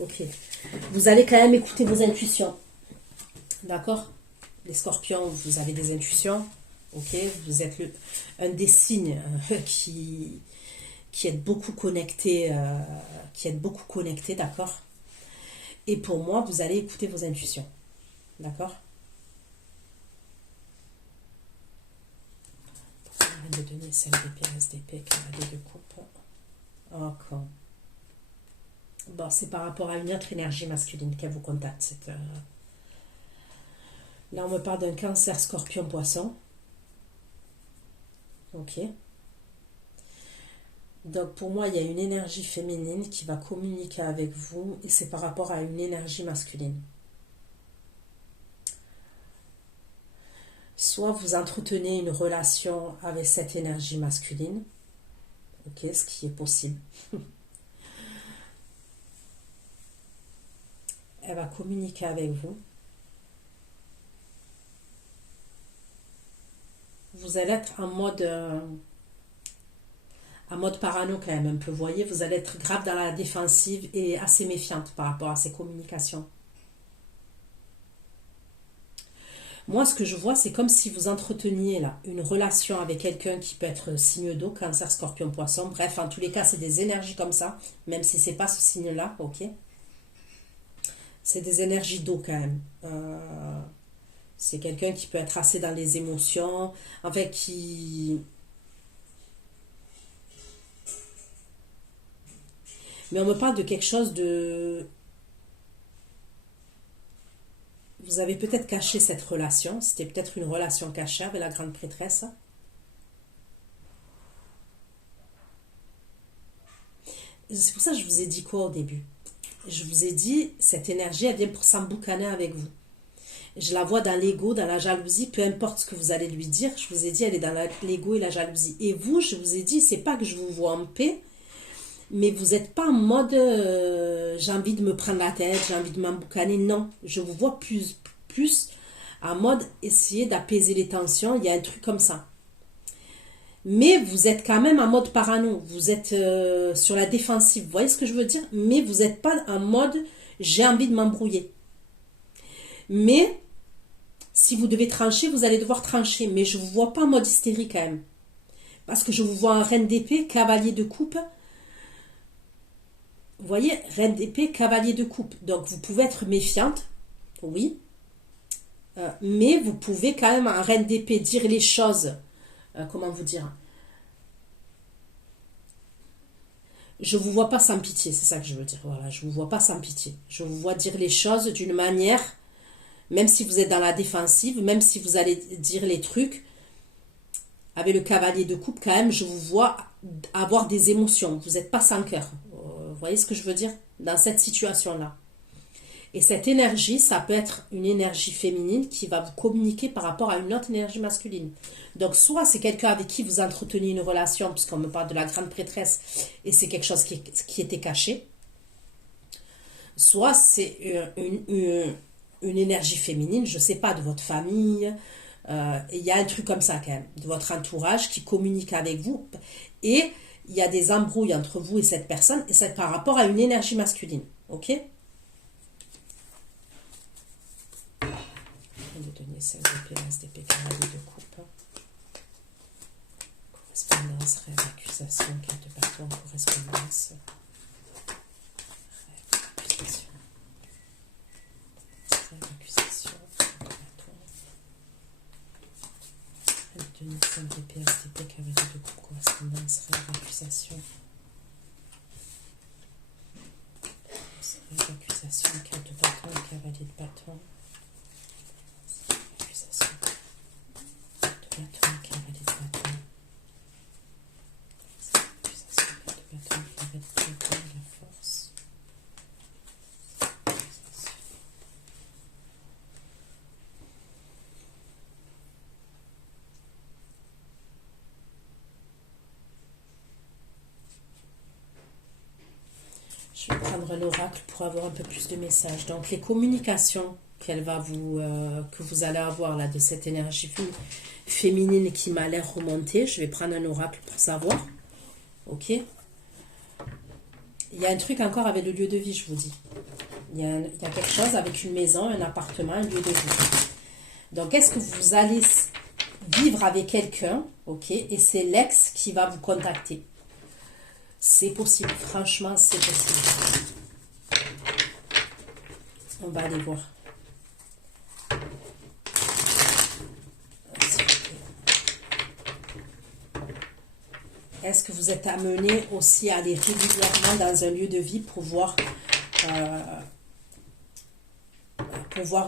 Ok. Vous allez quand même écouter vos intuitions. D'accord? Les scorpions, vous avez des intuitions. Ok? Vous êtes un des signes qui est beaucoup connecté, d'accord? Et pour moi, vous allez écouter vos intuitions. D'accord? De donner celle d'épée, as d'épée, cavalier de coupe. Encore. Bon, c'est par rapport à une autre énergie masculine qu'elle vous contacte. Là, on me parle d'un cancer, scorpion, poisson. Ok. Donc, pour moi, il y a une énergie féminine qui va communiquer avec vous et c'est par rapport à une énergie masculine. Soit vous entretenez une relation avec cette énergie masculine, ok, ce qui est possible. Elle va communiquer avec vous. Vous allez être en mode parano quand même un peu, vous voyez, vous allez être grave dans la défensive et assez méfiante par rapport à ces communications. Moi, ce que je vois, c'est comme si vous entreteniez là une relation avec quelqu'un qui peut être signe d'eau, cancer, scorpion, poisson. Bref, en tous les cas, c'est des énergies comme ça, même si c'est pas ce signe-là, ok? C'est des énergies d'eau quand même. C'est quelqu'un qui peut être assez dans les émotions, en fait, qui... Mais on me parle de quelque chose de... Vous avez peut-être caché cette relation. C'était peut-être une relation cachée avec la grande prêtresse. C'est pour ça que je vous ai dit quoi au début? Je vous ai dit, cette énergie, elle vient pour s'emboucaner avec vous. Je la vois dans l'ego, dans la jalousie, peu importe ce que vous allez lui dire. Je vous ai dit, elle est dans l'ego et la jalousie. Et vous, je vous ai dit, c'est pas que je vous vois en paix, mais vous n'êtes pas en mode j'ai envie de me prendre la tête, j'ai envie de m'emboucaner. Non, je vous vois plus en mode essayer d'apaiser les tensions. Il y a un truc comme ça. Mais vous êtes quand même en mode parano. Vous êtes sur la défensive. Vous voyez ce que je veux dire? Mais vous n'êtes pas en mode j'ai envie de m'embrouiller. Mais Si vous devez trancher, vous allez devoir trancher. Mais je ne vous vois pas en mode hystérie quand même. Parce que je vous vois un reine d'épée, cavalier de coupe. Vous voyez, reine d'épée, cavalier de coupe. Donc vous pouvez être méfiante, oui. Mais vous pouvez quand même, en reine d'épée, dire les choses. Comment vous dire? Je vous vois pas sans pitié, c'est ça que je veux dire. Voilà, je vous vois pas sans pitié. Je vous vois dire les choses d'une manière, même si vous êtes dans la défensive, même si vous allez dire les trucs, avec le cavalier de coupe, quand même, je vous vois avoir des émotions. Vous n'êtes pas sans cœur. Vous voyez ce que je veux dire? Dans cette situation-là. Et cette énergie, ça peut être une énergie féminine qui va vous communiquer par rapport à une autre énergie masculine. Donc, soit c'est quelqu'un avec qui vous entretenez une relation, puisqu'on me parle de la grande prêtresse, et c'est quelque chose qui était caché. Soit c'est une énergie féminine, je ne sais pas, de votre famille. Il y a un truc comme ça quand même, de votre entourage qui communique avec vous. Et il y a des embrouilles entre vous et cette personne, et c'est par rapport à une énergie masculine. Ok? De donner celle de Pélas, d'épée, cavalier de coupe. Correspondance, rêve, accusation, carte de partout en correspondance. Rêve, accusation. Rêve, accusation, carte de partout. Rêve, de donner celle de Pélas, d'épée, cavalier de coupe, correspondance, rêve, accusation. Rêve, accusation, carte de bâton, cavalier de bâton. Je vais prendre l'oracle pour avoir un peu plus de messages. Donc les communications que vous allez avoir là de cette énergie féminine qui m'a l'air remontée, je vais prendre un oracle pour savoir. Ok. Il y a un truc encore avec le lieu de vie, je vous dis. Il y a quelque chose avec une maison, un appartement, un lieu de vie. Donc est-ce que vous allez vivre avec quelqu'un, ok, et c'est l'ex qui va vous contacter? C'est possible, franchement, c'est possible. On va aller voir. Est-ce que vous êtes amené aussi à aller régulièrement dans un lieu de vie pour voir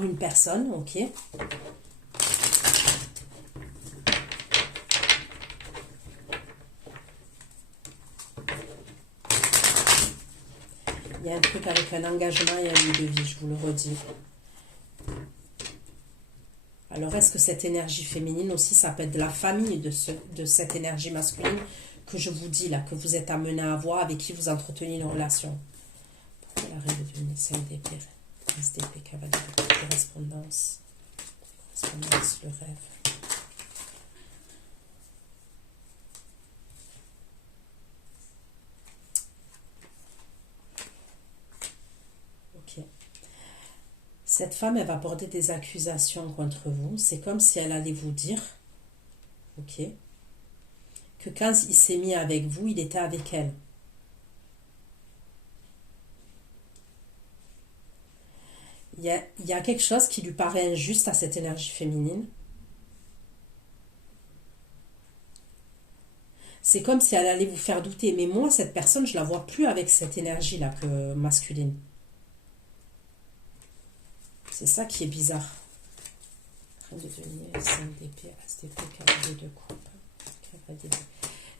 une personne, ok? Il y a un truc avec un engagement et un lieu de vie, je vous le redis. Alors, est-ce que cette énergie féminine aussi, ça peut être de la famille de cette énergie masculine que je vous dis là, que vous êtes amené à avoir, avec qui vous entretenez une relation? Pourquoi la reine de 5 d'épée, d'épée, cavalier de correspondance, le rêve. Ok. Cette femme, elle va porter des accusations contre vous. C'est comme si elle allait vous dire, ok, que quand il s'est mis avec vous, il était avec elle. Il y a quelque chose qui lui paraît injuste à cette énergie féminine. C'est comme si elle allait vous faire douter. Mais moi, cette personne, je la vois plus avec cette énergie-là masculine. C'est ça qui est bizarre. Reine de denier, 5 d'épée, as d'épée, cavalier de coupe.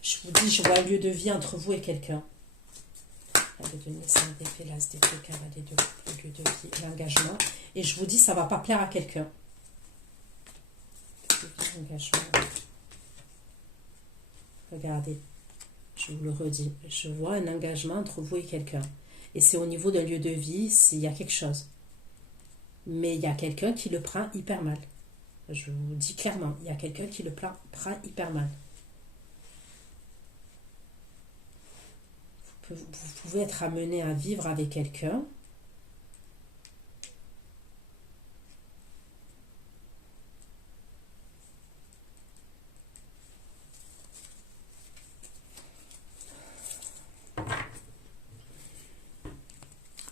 Je vous dis, je vois un lieu de vie entre vous et quelqu'un. Reine de denier, 5 d'épée, l'as d'épée, cavalier de coupe, lieu de vie, l'engagement. Et je vous dis, ça va pas plaire à quelqu'un. Engagement. Regardez, je vous le redis. Je vois un engagement entre vous et quelqu'un. Et c'est au niveau d'un lieu de vie, s'il y a quelque chose. Mais il y a quelqu'un qui le prend hyper mal. Je vous dis clairement, il y a quelqu'un qui le prend hyper mal. Vous pouvez être amené à vivre avec quelqu'un.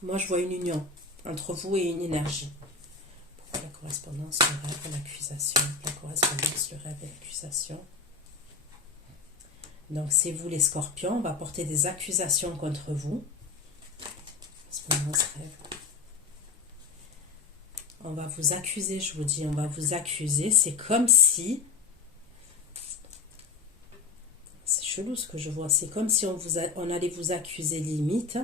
Moi, je vois une union entre vous et une énergie. Pourquoi la correspondance, le rêve et l'accusation? La correspondance, le rêve et l'accusation. Donc, c'est vous les scorpions, on va porter des accusations contre vous. Correspondance, rêve. On va vous accuser, je vous dis, on va vous accuser. C'est comme si... C'est chelou ce que je vois. C'est comme si on allait vous accuser limite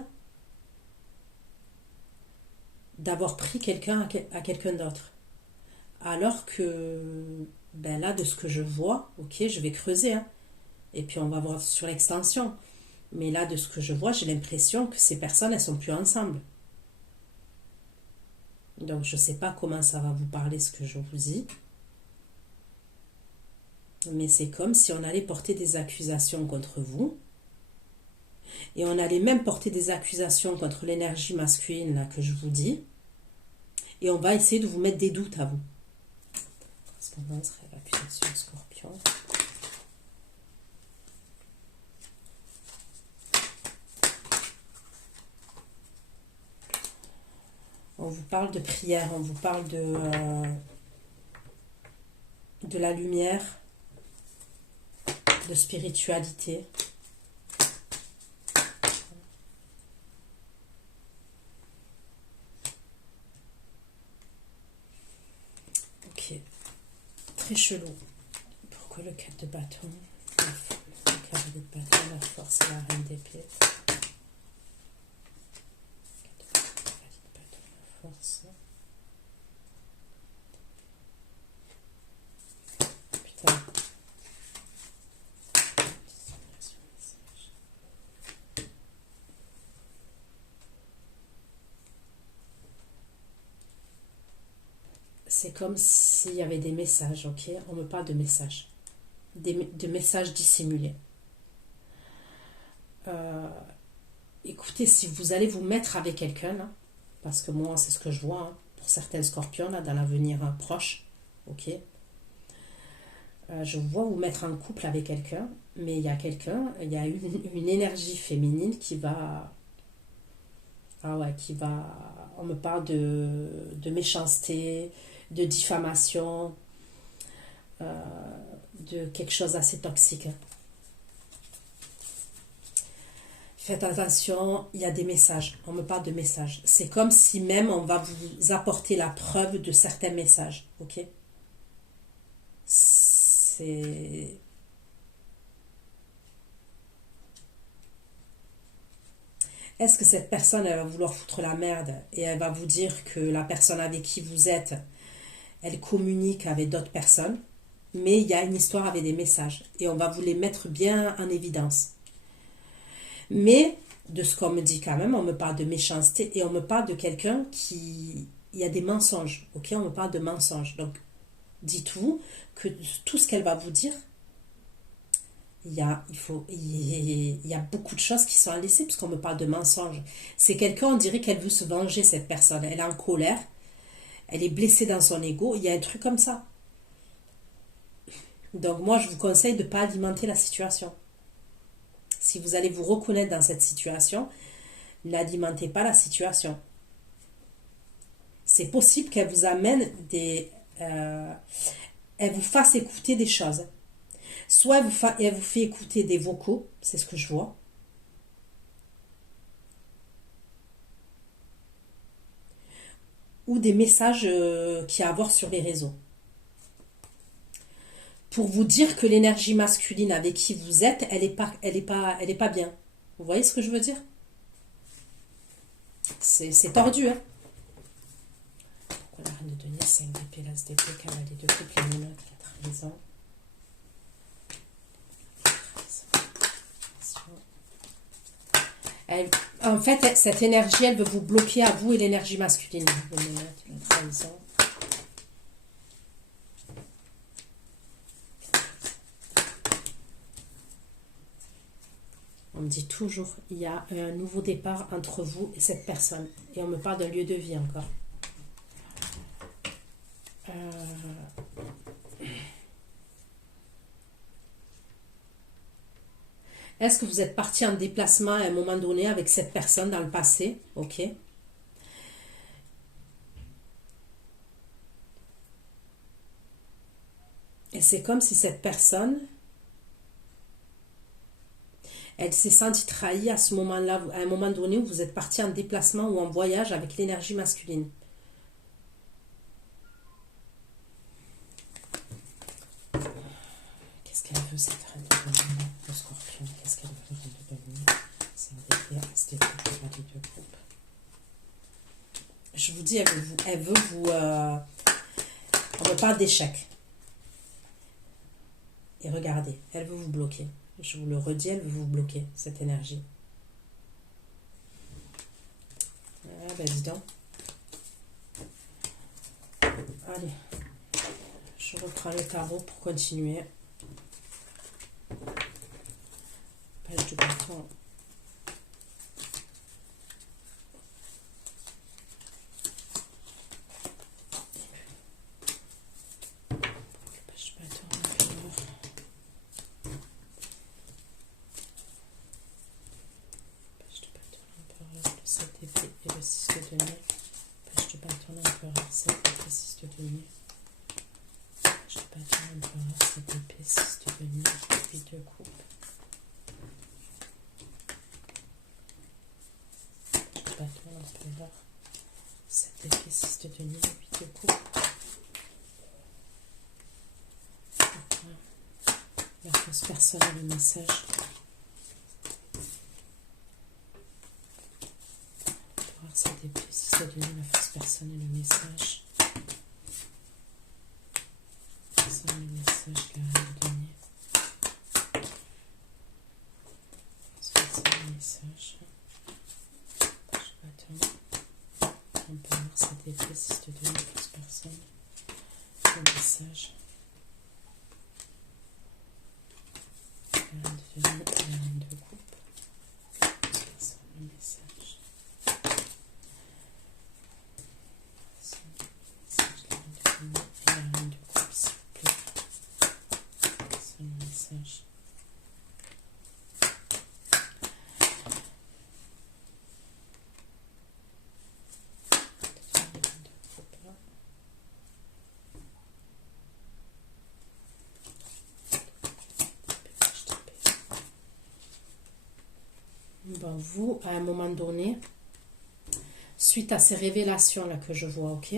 d'avoir pris quelqu'un à quelqu'un d'autre. Alors que, ben là, de ce que je vois, ok, je vais creuser, hein, et puis on va voir sur l'extension. Mais là, de ce que je vois, j'ai l'impression que ces personnes, elles sont plus ensemble. Donc, je ne sais pas comment ça va vous parler, ce que je vous dis. Mais c'est comme si on allait porter des accusations contre vous. Et on allait même porter des accusations contre l'énergie masculine, là, que je vous dis. Et on va essayer de vous mettre des doutes à vous. Correspondance, rêve, accusation, scorpion. On vous parle de prière, on vous parle de la lumière, de spiritualité. Ok, très chelou. Pourquoi le 4 de bâton? Le cavalier de bâton, la force et la reine d'épée. Force. Putain. C'est comme s'il y avait des messages, ok? On me parle de messages. De messages dissimulés. Écoutez, si vous allez vous mettre avec quelqu'un, là, parce que moi, c'est ce que je vois, hein, pour certains scorpions, là, dans l'avenir proche, ok? Je vois vous mettre en couple avec quelqu'un, mais il y a quelqu'un, il y a une énergie féminine qui va... Ah ouais, qui va... On me parle de méchanceté, de diffamation, de quelque chose assez toxique. Faites attention, il y a des messages. On me parle de messages. C'est comme si même on va vous apporter la preuve de certains messages. Ok? C'est... Est-ce que cette personne, elle va vouloir foutre la merde et elle va vous dire que la personne avec qui vous êtes, elle communique avec d'autres personnes, mais il y a une histoire avec des messages et on va vous les mettre bien en évidence. Mais de ce qu'on me dit quand même, on me parle de méchanceté et on me parle de quelqu'un qui... Il y a des mensonges, ok? On me parle de mensonges. Donc, dites-vous que tout ce qu'elle va vous dire, il y a beaucoup de choses qui sont à laisser puisqu'on me parle de mensonges. C'est quelqu'un, on dirait qu'elle veut se venger, cette personne. Elle est en colère, elle est blessée dans son ego. Il y a un truc comme ça. Donc, moi, je vous conseille de ne pas alimenter la situation. Si vous allez vous reconnaître dans cette situation, n'alimentez pas la situation. C'est possible qu'elle vous amène elle vous fasse écouter des choses. Soit elle vous fait écouter des vocaux, c'est ce que je vois. Ou des messages qu'il y a à voir sur les réseaux. Pour vous dire que l'énergie masculine avec qui vous êtes, elle est pas bien. Vous voyez ce que je veux dire? C'est tordu, hein? Pourquoi la reine de denier, 5 d'épée, l'as d'épée, cavalier de coupe, les menottes, la trahison. En fait, cette énergie, elle veut vous bloquer à vous et l'énergie masculine. Les menottes, la trahison. On me dit toujours, il y a un nouveau départ entre vous et cette personne. Et on me parle d'un lieu de vie encore. Est-ce que vous êtes parti en déplacement à un moment donné avec cette personne dans le passé? Ok. c'est comme si cette personne, elle s'est sentie trahie à ce moment-là, à un moment donné où vous êtes parti en déplacement ou en voyage avec l'énergie masculine. Qu'est-ce qu'elle veut, cette reine de devenir, le scorpion? Qu'est-ce qu'elle veut, reine de devenir? C'est un départ, c'était pas les deux groupes. Je vous dis, elle veut vous... on me parle d'échec. Et regardez, elle veut vous bloquer. Je vous le redis, elle veut vous bloquer, cette énergie. Ah ben dis donc. Allez, je reprends le tarot pour continuer. Page de bâton. Page de bâton, l'empereur, le 7 d'épée et le 6 de denier. Page de bâton, l'empereur, 7 d'épée, 6 de denier. Page de bâton, l'empereur, 7 d'épée, 6 de denier, 8 de coupe. Page de bâton, l'empereur, 7 d'épée, 6 de denier, 8 de coupe. La fausse personne a le message. Cette épée, si ça devient la fausse personne et le message. C'est le message qu'elle a donné. C'est le message. Je vais attendre. On peut voir cette épée, si ça devient la fausse personne. Le message. La reine de coupe. C'est le message. Bon, vous, à un moment donné, suite à ces révélations-là que je vois, ok?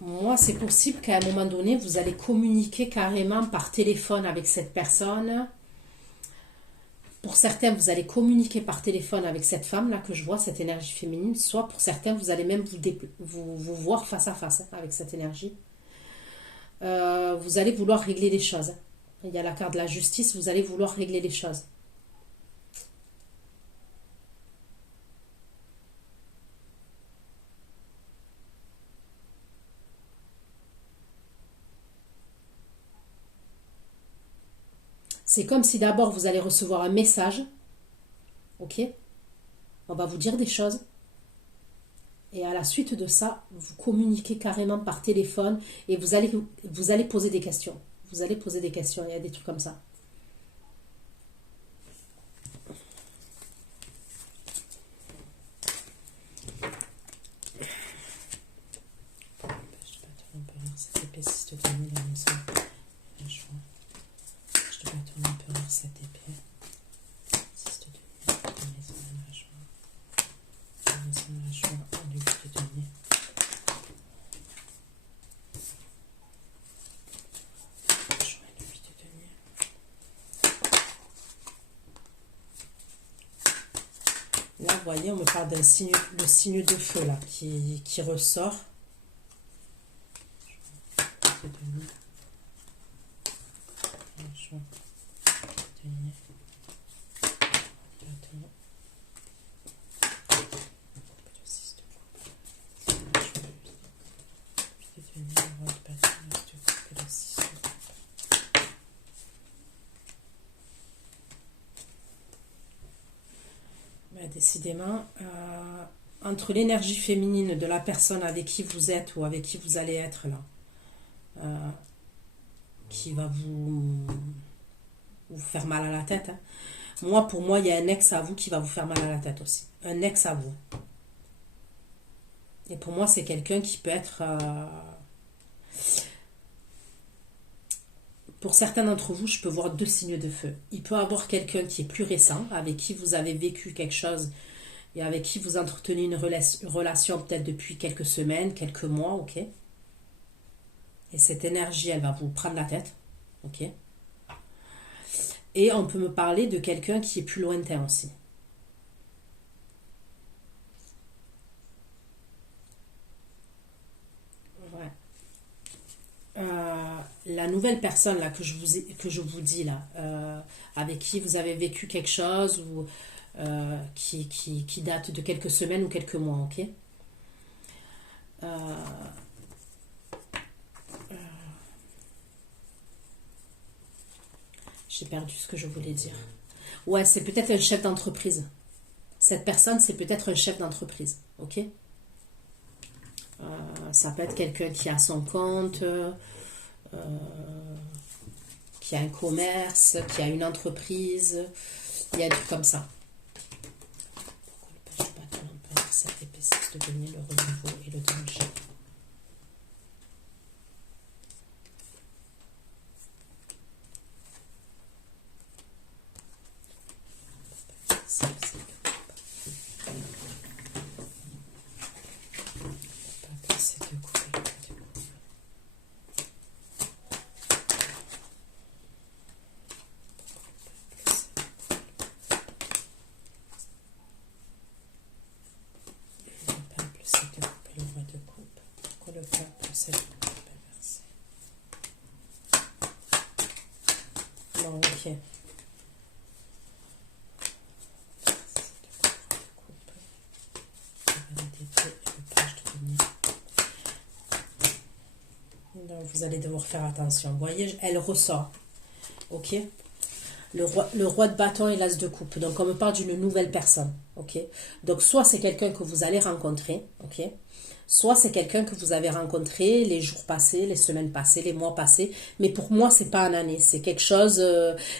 Moi, c'est possible qu'à un moment donné, vous allez communiquer carrément par téléphone avec cette personne. Pour certains, vous allez communiquer par téléphone avec cette femme-là que je vois, cette énergie féminine. Soit pour certains, vous allez même vous voir face à face avec cette énergie. Vous allez vouloir régler les choses. Il y a la carte de la justice, vous allez vouloir régler les choses. C'est comme si d'abord vous allez recevoir un message, ok? On va vous dire des choses. Et à la suite de ça, vous communiquez carrément par téléphone et vous allez poser des questions. Vous allez poser des questions, il y a des trucs comme ça. Cette épée, si je te donne la maison, la joie. Je te bats ton empereur, cette épée. Si je te donne la maison, la joie. La maison, la joie, on lui peut donner. La joie, elle lui peut donner. Là, vous voyez, on me parle d'un signe, le signe de feu là, qui ressort. Donner. La joie. Donner. Décidément, entre l'énergie féminine de la personne avec qui vous êtes ou avec qui vous allez être là, qui va vous faire mal à la tête. Hein. Moi, pour moi, il y a un ex à vous qui va vous faire mal à la tête aussi. Un ex à vous. Et pour moi, c'est quelqu'un qui peut être... Pour certains d'entre vous, je peux voir deux signes de feu. Il peut y avoir quelqu'un qui est plus récent, avec qui vous avez vécu quelque chose et avec qui vous entretenez une relation peut-être depuis quelques semaines, quelques mois, ok? Et cette énergie, elle va vous prendre la tête, ok? Et on peut me parler de quelqu'un qui est plus lointain aussi. Ouais. La nouvelle personne là que je vous dis là, avec qui vous avez vécu quelque chose ou qui date de quelques semaines ou quelques mois, ok? Euh, j'ai perdu ce que je voulais dire. Ouais, c'est peut-être un chef d'entreprise. Cette personne, c'est peut-être un chef d'entreprise, ok? Ça peut être quelqu'un qui a son compte, qui a un commerce, qui a une entreprise. Il y a des trucs comme ça. Pourquoi le page bâton l'empire cette épaississe de donner le renouveau et le danger? Non, ok. Donc, vous allez devoir faire attention. Vous voyez, elle ressort. Ok? Le roi de bâton et l'as de coupe. Donc, on me parle d'une nouvelle personne. Ok? Donc, soit c'est quelqu'un que vous allez rencontrer. Ok? Soit c'est quelqu'un que vous avez rencontré les jours passés, les semaines passées, les mois passés. Mais pour moi, c'est pas en année. C'est quelque chose,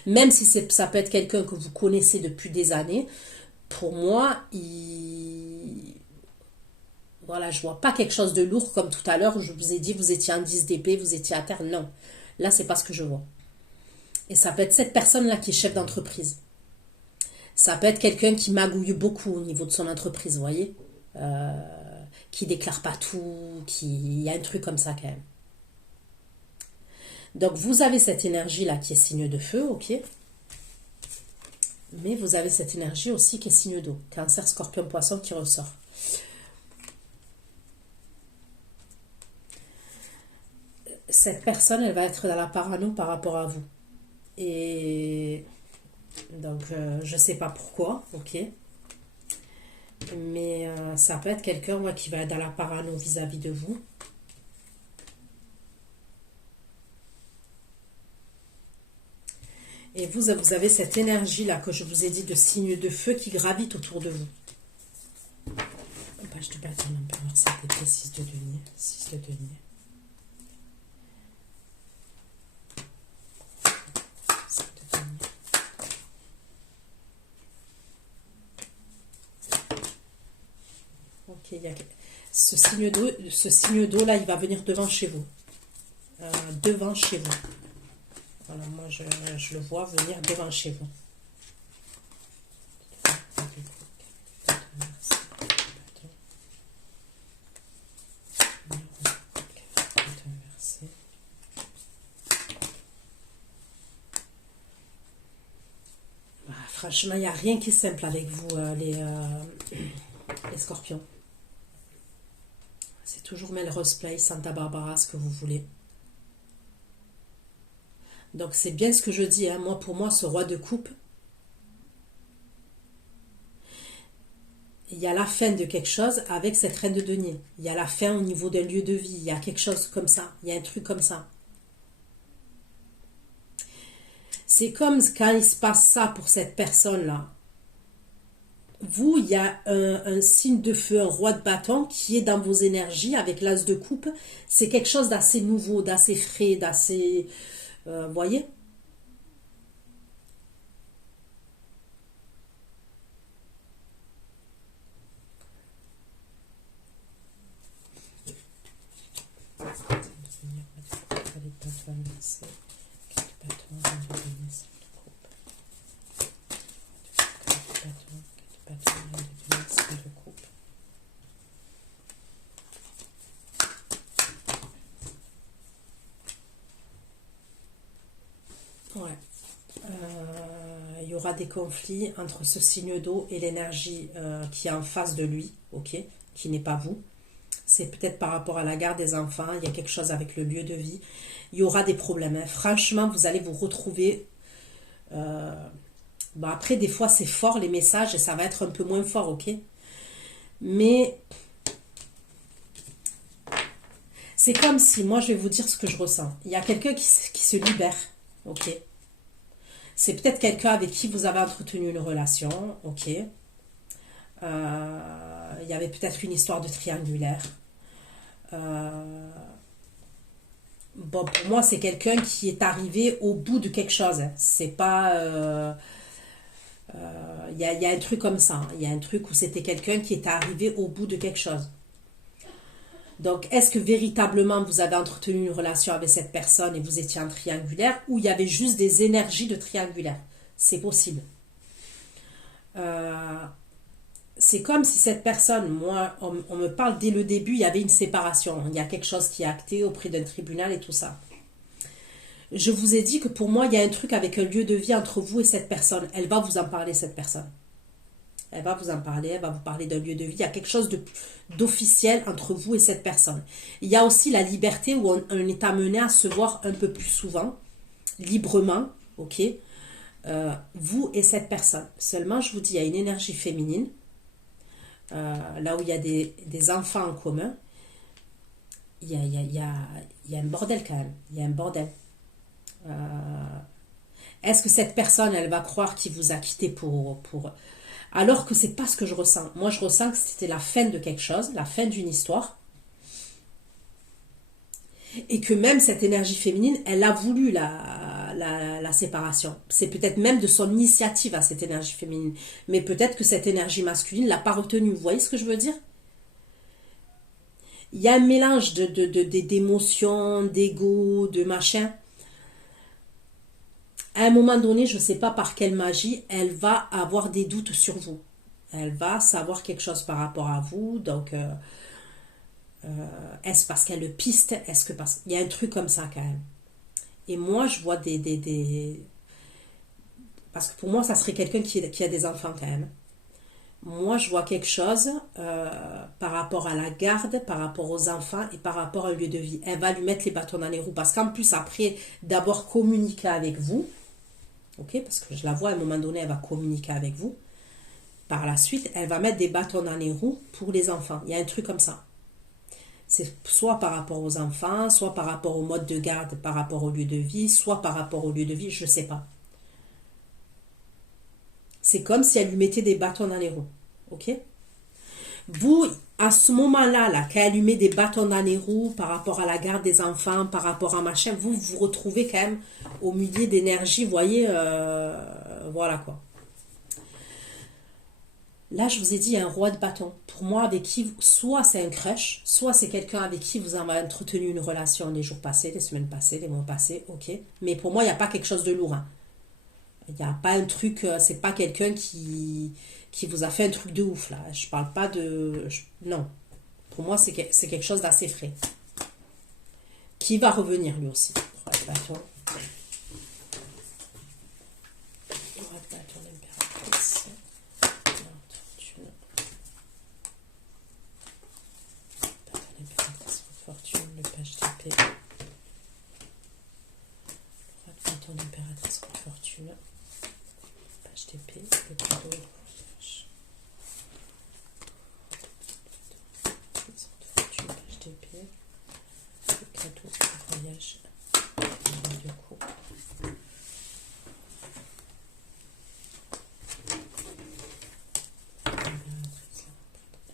même si ça peut être quelqu'un que vous connaissez depuis des années, pour moi, voilà, je vois pas quelque chose de lourd comme tout à l'heure où je vous ai dit vous étiez en 10 d'épée, vous étiez à terre. Non. Là, c'est pas ce que je vois. Et ça peut être cette personne-là qui est chef d'entreprise. Ça peut être quelqu'un qui magouille beaucoup au niveau de son entreprise, vous voyez, qui déclare pas tout, il y a un truc comme ça quand même. Donc vous avez cette énergie-là qui est signe de feu, ok. Mais vous avez cette énergie aussi qui est signe d'eau. Cancer, scorpion, poisson qui ressort. Cette personne, elle va être dans la parano par rapport à vous. Et donc, je sais pas pourquoi, ok. Mais ça peut être quelqu'un, moi, qui va être dans la parano vis-à-vis de vous. Et vous avez cette énergie-là que je vous ai dit de signe de feu qui gravite autour de vous. Page de bâton, l'empereur, c'était 6 de denier. 6 de denier. Ok, il y a ce signe d'eau là, il va venir devant chez vous. Devant chez vous. Voilà, moi je le vois venir devant chez vous. Franchement, il n'y a rien qui est simple avec vous, les scorpions. C'est toujours Melrose Place, Santa Barbara, ce que vous voulez. Donc c'est bien ce que je dis, hein. Moi, pour moi, ce roi de coupe, il y a la fin de quelque chose avec cette reine de denier. Il y a la fin au niveau d'un lieu de vie. Il y a quelque chose comme ça. Il y a un truc comme ça. C'est comme quand il se passe ça pour cette personne-là. Vous, il y a un signe de feu, un roi de bâton qui est dans vos énergies avec l'as de coupe. C'est quelque chose d'assez nouveau, d'assez frais, d'assez... voyez? bâton, reine de denier, 5 de coupe. 4 bâton, reine de denier, 5 de coupe. Ouais. Il y aura des conflits entre ce signe d'eau et l'énergie qui est en face de lui, ok, qui n'est pas vous. C'est peut-être par rapport à la garde des enfants, il y a quelque chose avec le lieu de vie. Il y aura des problèmes, hein. Franchement, vous allez vous retrouver... Bon, après, des fois, c'est fort les messages et ça va être un peu moins fort, ok. Mais c'est comme si, moi, je vais vous dire ce que je ressens. Il y a quelqu'un qui se libère, ok. C'est peut-être quelqu'un avec qui vous avez entretenu une relation, ok. Il y avait peut-être une histoire de triangulaire. Bon, pour moi, c'est quelqu'un qui est arrivé au bout de quelque chose. C'est pas... il y a un truc comme ça. Il y a un truc où c'était quelqu'un qui était arrivé au bout de quelque chose. Donc, est-ce que véritablement vous avez entretenu une relation avec cette personne et vous étiez en triangulaire, ou il y avait juste des énergies de triangulaire? C'est possible. C'est comme si cette personne, moi, on me parle dès le début, il y avait une séparation. Il y a quelque chose qui est acté auprès d'un tribunal et tout ça. Je vous ai dit que pour moi, il y a un truc avec un lieu de vie entre vous et cette personne. Elle va vous en parler, cette personne. Elle va vous en parler, elle va vous parler d'un lieu de vie. Il y a quelque chose d'officiel entre vous et cette personne. Il y a aussi la liberté où on est amené à se voir un peu plus souvent, librement, ok, vous et cette personne. Seulement, je vous dis, il y a une énergie féminine, là où il y a des enfants en commun. Il y a un bordel quand même. Il y a un bordel. Est-ce que cette personne, elle va croire qu'il vous a quitté pour... Alors que c'est pas ce que je ressens. Moi, je ressens que c'était la fin de quelque chose, la fin d'une histoire. Et que même cette énergie féminine, elle a voulu la séparation. C'est peut-être même de son initiative à cette énergie féminine. Mais peut-être que cette énergie masculine l'a pas retenue. Vous voyez ce que je veux dire? Il y a un mélange d'émotions, d'ego, de machin. À un moment donné, je ne sais pas par quelle magie, elle va avoir des doutes sur vous. Elle va savoir quelque chose par rapport à vous. Donc, est-ce parce qu'elle le piste? Est-ce que parce qu'il y a un truc comme ça quand même? Et moi, je vois parce que pour moi, ça serait quelqu'un qui a des enfants quand même. Moi, je vois quelque chose par rapport à la garde, par rapport aux enfants et par rapport à un lieu de vie. Elle va lui mettre les bâtons dans les roues. Parce qu'en plus, après d'avoir communiqué avec vous, ok, parce que je la vois à un moment donné, elle va communiquer avec vous. Par la suite, elle va mettre des bâtons dans les roues pour les enfants. Il y a un truc comme ça. C'est soit par rapport aux enfants, soit par rapport au mode de garde, par rapport au lieu de vie, soit par rapport au lieu de vie, je ne sais pas. C'est comme si elle lui mettait des bâtons dans les roues. Ok? Vous, à ce moment-là, là, quand elle lui met des bâtons dans les roues par rapport à la garde des enfants, par rapport à machin, vous vous retrouvez quand même au milieu d'énergie, vous voyez, voilà quoi. Là, je vous ai dit, il y a un roi de bâton. Pour moi, avec qui, soit c'est un crush, soit c'est quelqu'un avec qui vous avez entretenu une relation les jours passés, les semaines passées, les mois passés, ok. Mais pour moi, il n'y a pas quelque chose de lourd, hein. Il n'y a pas un truc, c'est pas quelqu'un qui vous a fait un truc de ouf, là. Je parle pas de... non. Pour moi, c'est quelque chose d'assez frais. Qui va revenir, lui aussi. Roi de bâton. Roi de bâton, l'impératrice. Fortune. Bâton, l'impératrice, fortune, le page d'épée. Roi de bâton, l'impératrice, fortune. Page d'épée, le cadeau. D'épée, le cadeau, le voyage, de coupe.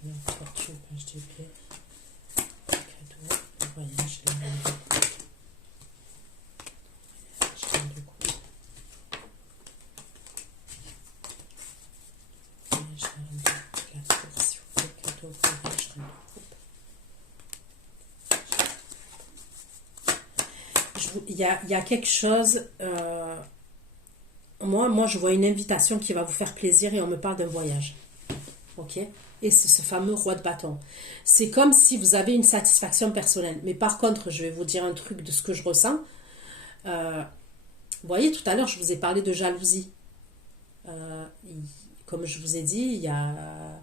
La fortune, page d'épée, le cadeau, le voyage, la reine de coupe. Reine de coupe. Voyage, la reine de coupe, la tour, s'il vous plaît, cadeau, voyage, reine de coupe. Il y a quelque chose... moi, je vois une invitation qui va vous faire plaisir et on me parle d'un voyage. Ok? Et c'est ce fameux roi de bâton. C'est comme si vous avez une satisfaction personnelle. Mais par contre, je vais vous dire un truc de ce que je ressens. Vous voyez, tout à l'heure, je vous ai parlé de jalousie. Comme je vous ai dit, il y a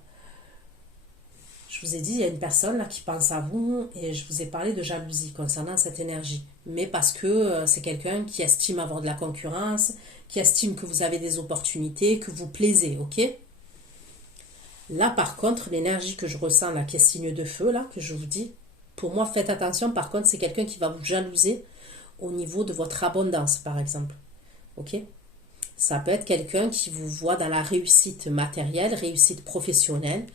une personne là qui pense à vous et je vous ai parlé de jalousie concernant cette énergie. Mais parce que c'est quelqu'un qui estime avoir de la concurrence, qui estime que vous avez des opportunités, que vous plaisez, ok? Là, par contre, l'énergie que je ressens là, qui est signe de feu, là, que je vous dis, pour moi, faites attention, par contre, c'est quelqu'un qui va vous jalouser au niveau de votre abondance, par exemple. Ok? Ça peut être quelqu'un qui vous voit dans la réussite matérielle, réussite professionnelle,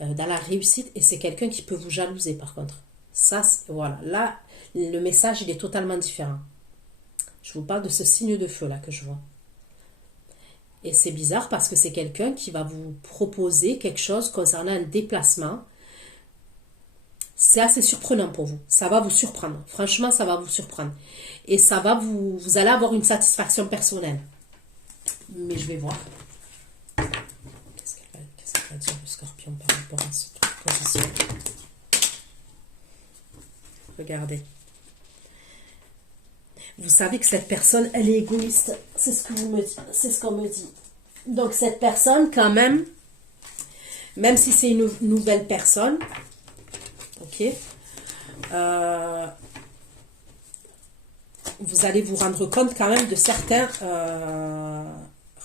dans la réussite, et c'est quelqu'un qui peut vous jalouser, par contre. Ça, voilà. Là, le message, il est totalement différent. Je vous parle de ce signe de feu, là, que je vois. Et c'est bizarre parce que c'est quelqu'un qui va vous proposer quelque chose concernant un déplacement. C'est assez surprenant pour vous. Ça va vous surprendre. Franchement, ça va vous surprendre. Et ça va vous allez avoir une satisfaction personnelle. Mais je vais voir. Qu'est-ce qu'elle va dire le scorpion par rapport à cette position? Regardez. Vous savez que cette personne, elle est égoïste. C'est ce que vous me dites. C'est ce qu'on me dit. Donc cette personne, quand même si c'est une nouvelle personne, ok, vous allez vous rendre compte quand même de certains,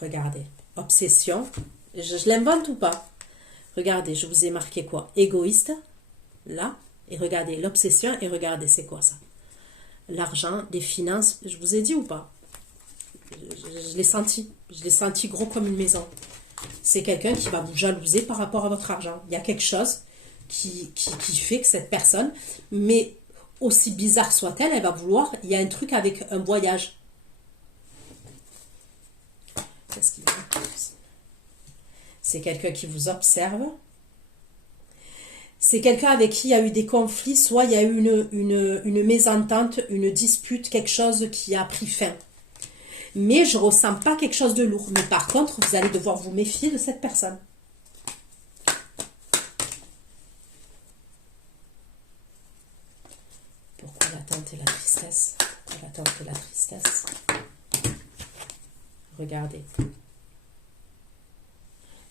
regardez, obsession. Je l'invente ou pas? Regardez, je vous ai marqué quoi? Égoïste, là, et regardez, l'obsession, et regardez, c'est quoi ça? L'argent, les finances, je vous ai dit ou pas? Je l'ai senti gros comme une maison. C'est quelqu'un qui va vous jalouser par rapport à votre argent. Il y a quelque chose qui fait que cette personne, mais aussi bizarre soit-elle, elle va vouloir, il y a un truc avec un voyage. Qu'est-ce qu'il y a? C'est quelqu'un qui vous observe. C'est quelqu'un avec qui il y a eu des conflits, soit il y a eu une mésentente, une dispute, quelque chose qui a pris fin. Mais je ne ressens pas quelque chose de lourd. Mais par contre, vous allez devoir vous méfier de cette personne. Pourquoi l'attente et la tristesse? Pourquoi l'attente et la tristesse? Regardez.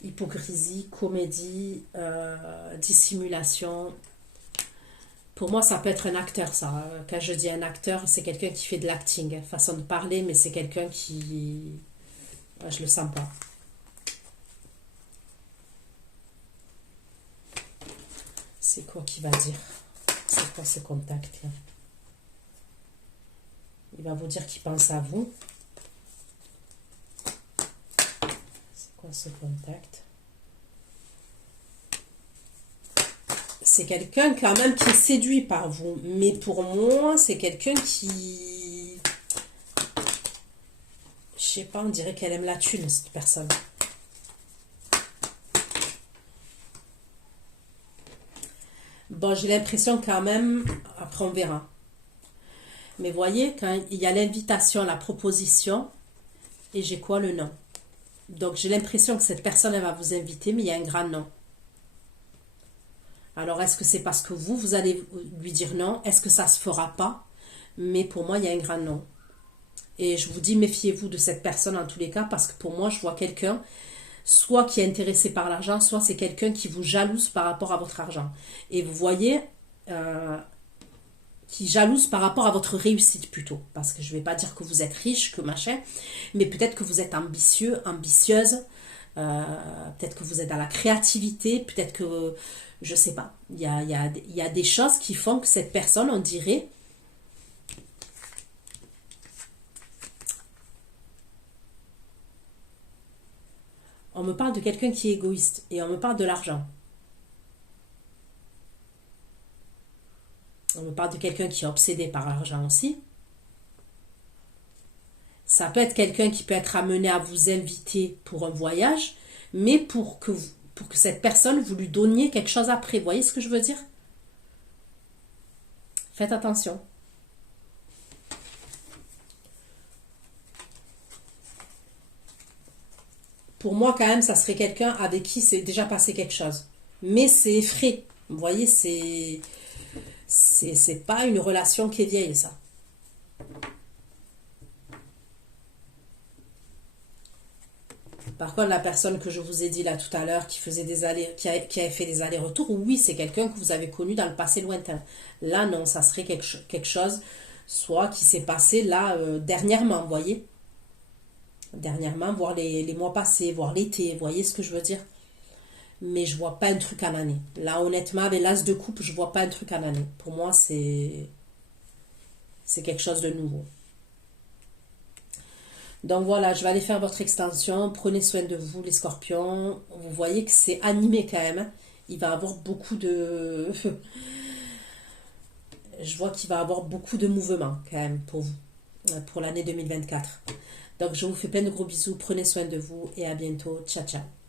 Hypocrisie, comédie, dissimulation. Pour moi, ça peut être un acteur, ça. Quand je dis un acteur, c'est quelqu'un qui fait de l'acting. Façon de parler, mais c'est quelqu'un qui... Ouais, je le sens pas. C'est quoi qu'il va dire? C'est quoi ce contact, là? Il va vous dire qu'il pense à vous. C'est quoi ce contact? C'est quelqu'un quand même qui est séduit par vous. Mais pour moi, c'est quelqu'un qui... Je sais pas, on dirait qu'elle aime la thune, cette personne. Bon, j'ai l'impression quand même... Après, on verra. Mais voyez, quand il y a l'invitation, la proposition, et j'ai quoi? Le non. Donc, j'ai l'impression que cette personne, elle va vous inviter, mais il y a un grand non. Alors, est-ce que c'est parce que vous allez lui dire non? Est-ce que ça se fera pas? Mais pour moi, il y a un grand non. Et je vous dis, méfiez-vous de cette personne en tous les cas, parce que pour moi, je vois quelqu'un, soit qui est intéressé par l'argent, soit c'est quelqu'un qui vous jalouse par rapport à votre argent. Et vous voyez, qui jalouse par rapport à votre réussite plutôt. Parce que je ne vais pas dire que vous êtes riche, que machin, mais peut-être que vous êtes ambitieux, ambitieuse, peut-être que vous êtes dans la créativité, peut-être que... Je sais pas. Il y a des choses qui font que cette personne, on dirait... On me parle de quelqu'un qui est égoïste et on me parle de l'argent. On me parle de quelqu'un qui est obsédé par l'argent aussi. Ça peut être quelqu'un qui peut être amené à vous inviter pour un voyage, mais pour que cette personne, vous lui donniez quelque chose après. Vous voyez ce que je veux dire? Faites attention. Pour moi, quand même, ça serait quelqu'un avec qui c'est déjà passé quelque chose. Mais c'est frais. Vous voyez, c'est pas une relation qui est vieille, ça. Par contre, la personne que je vous ai dit là tout à l'heure, qui faisait des allers, qui avait fait des allers-retours, oui, c'est quelqu'un que vous avez connu dans le passé lointain. Là, non, ça serait quelque chose, soit qui s'est passé là dernièrement, vous voyez. Dernièrement, voir les mois passés, voir l'été, vous voyez ce que je veux dire. Mais je vois pas un truc en année. Là, honnêtement, avec l'as de coupe, je vois pas un truc en année. Pour moi, c'est quelque chose de nouveau. Donc voilà, je vais aller faire votre extension. Prenez soin de vous, les scorpions. Vous voyez que c'est animé quand même, hein. Il va avoir beaucoup de... Je vois qu'il va avoir beaucoup de mouvements quand même pour vous, pour l'année 2024. Donc je vous fais plein de gros bisous. Prenez soin de vous et à bientôt. Ciao, ciao.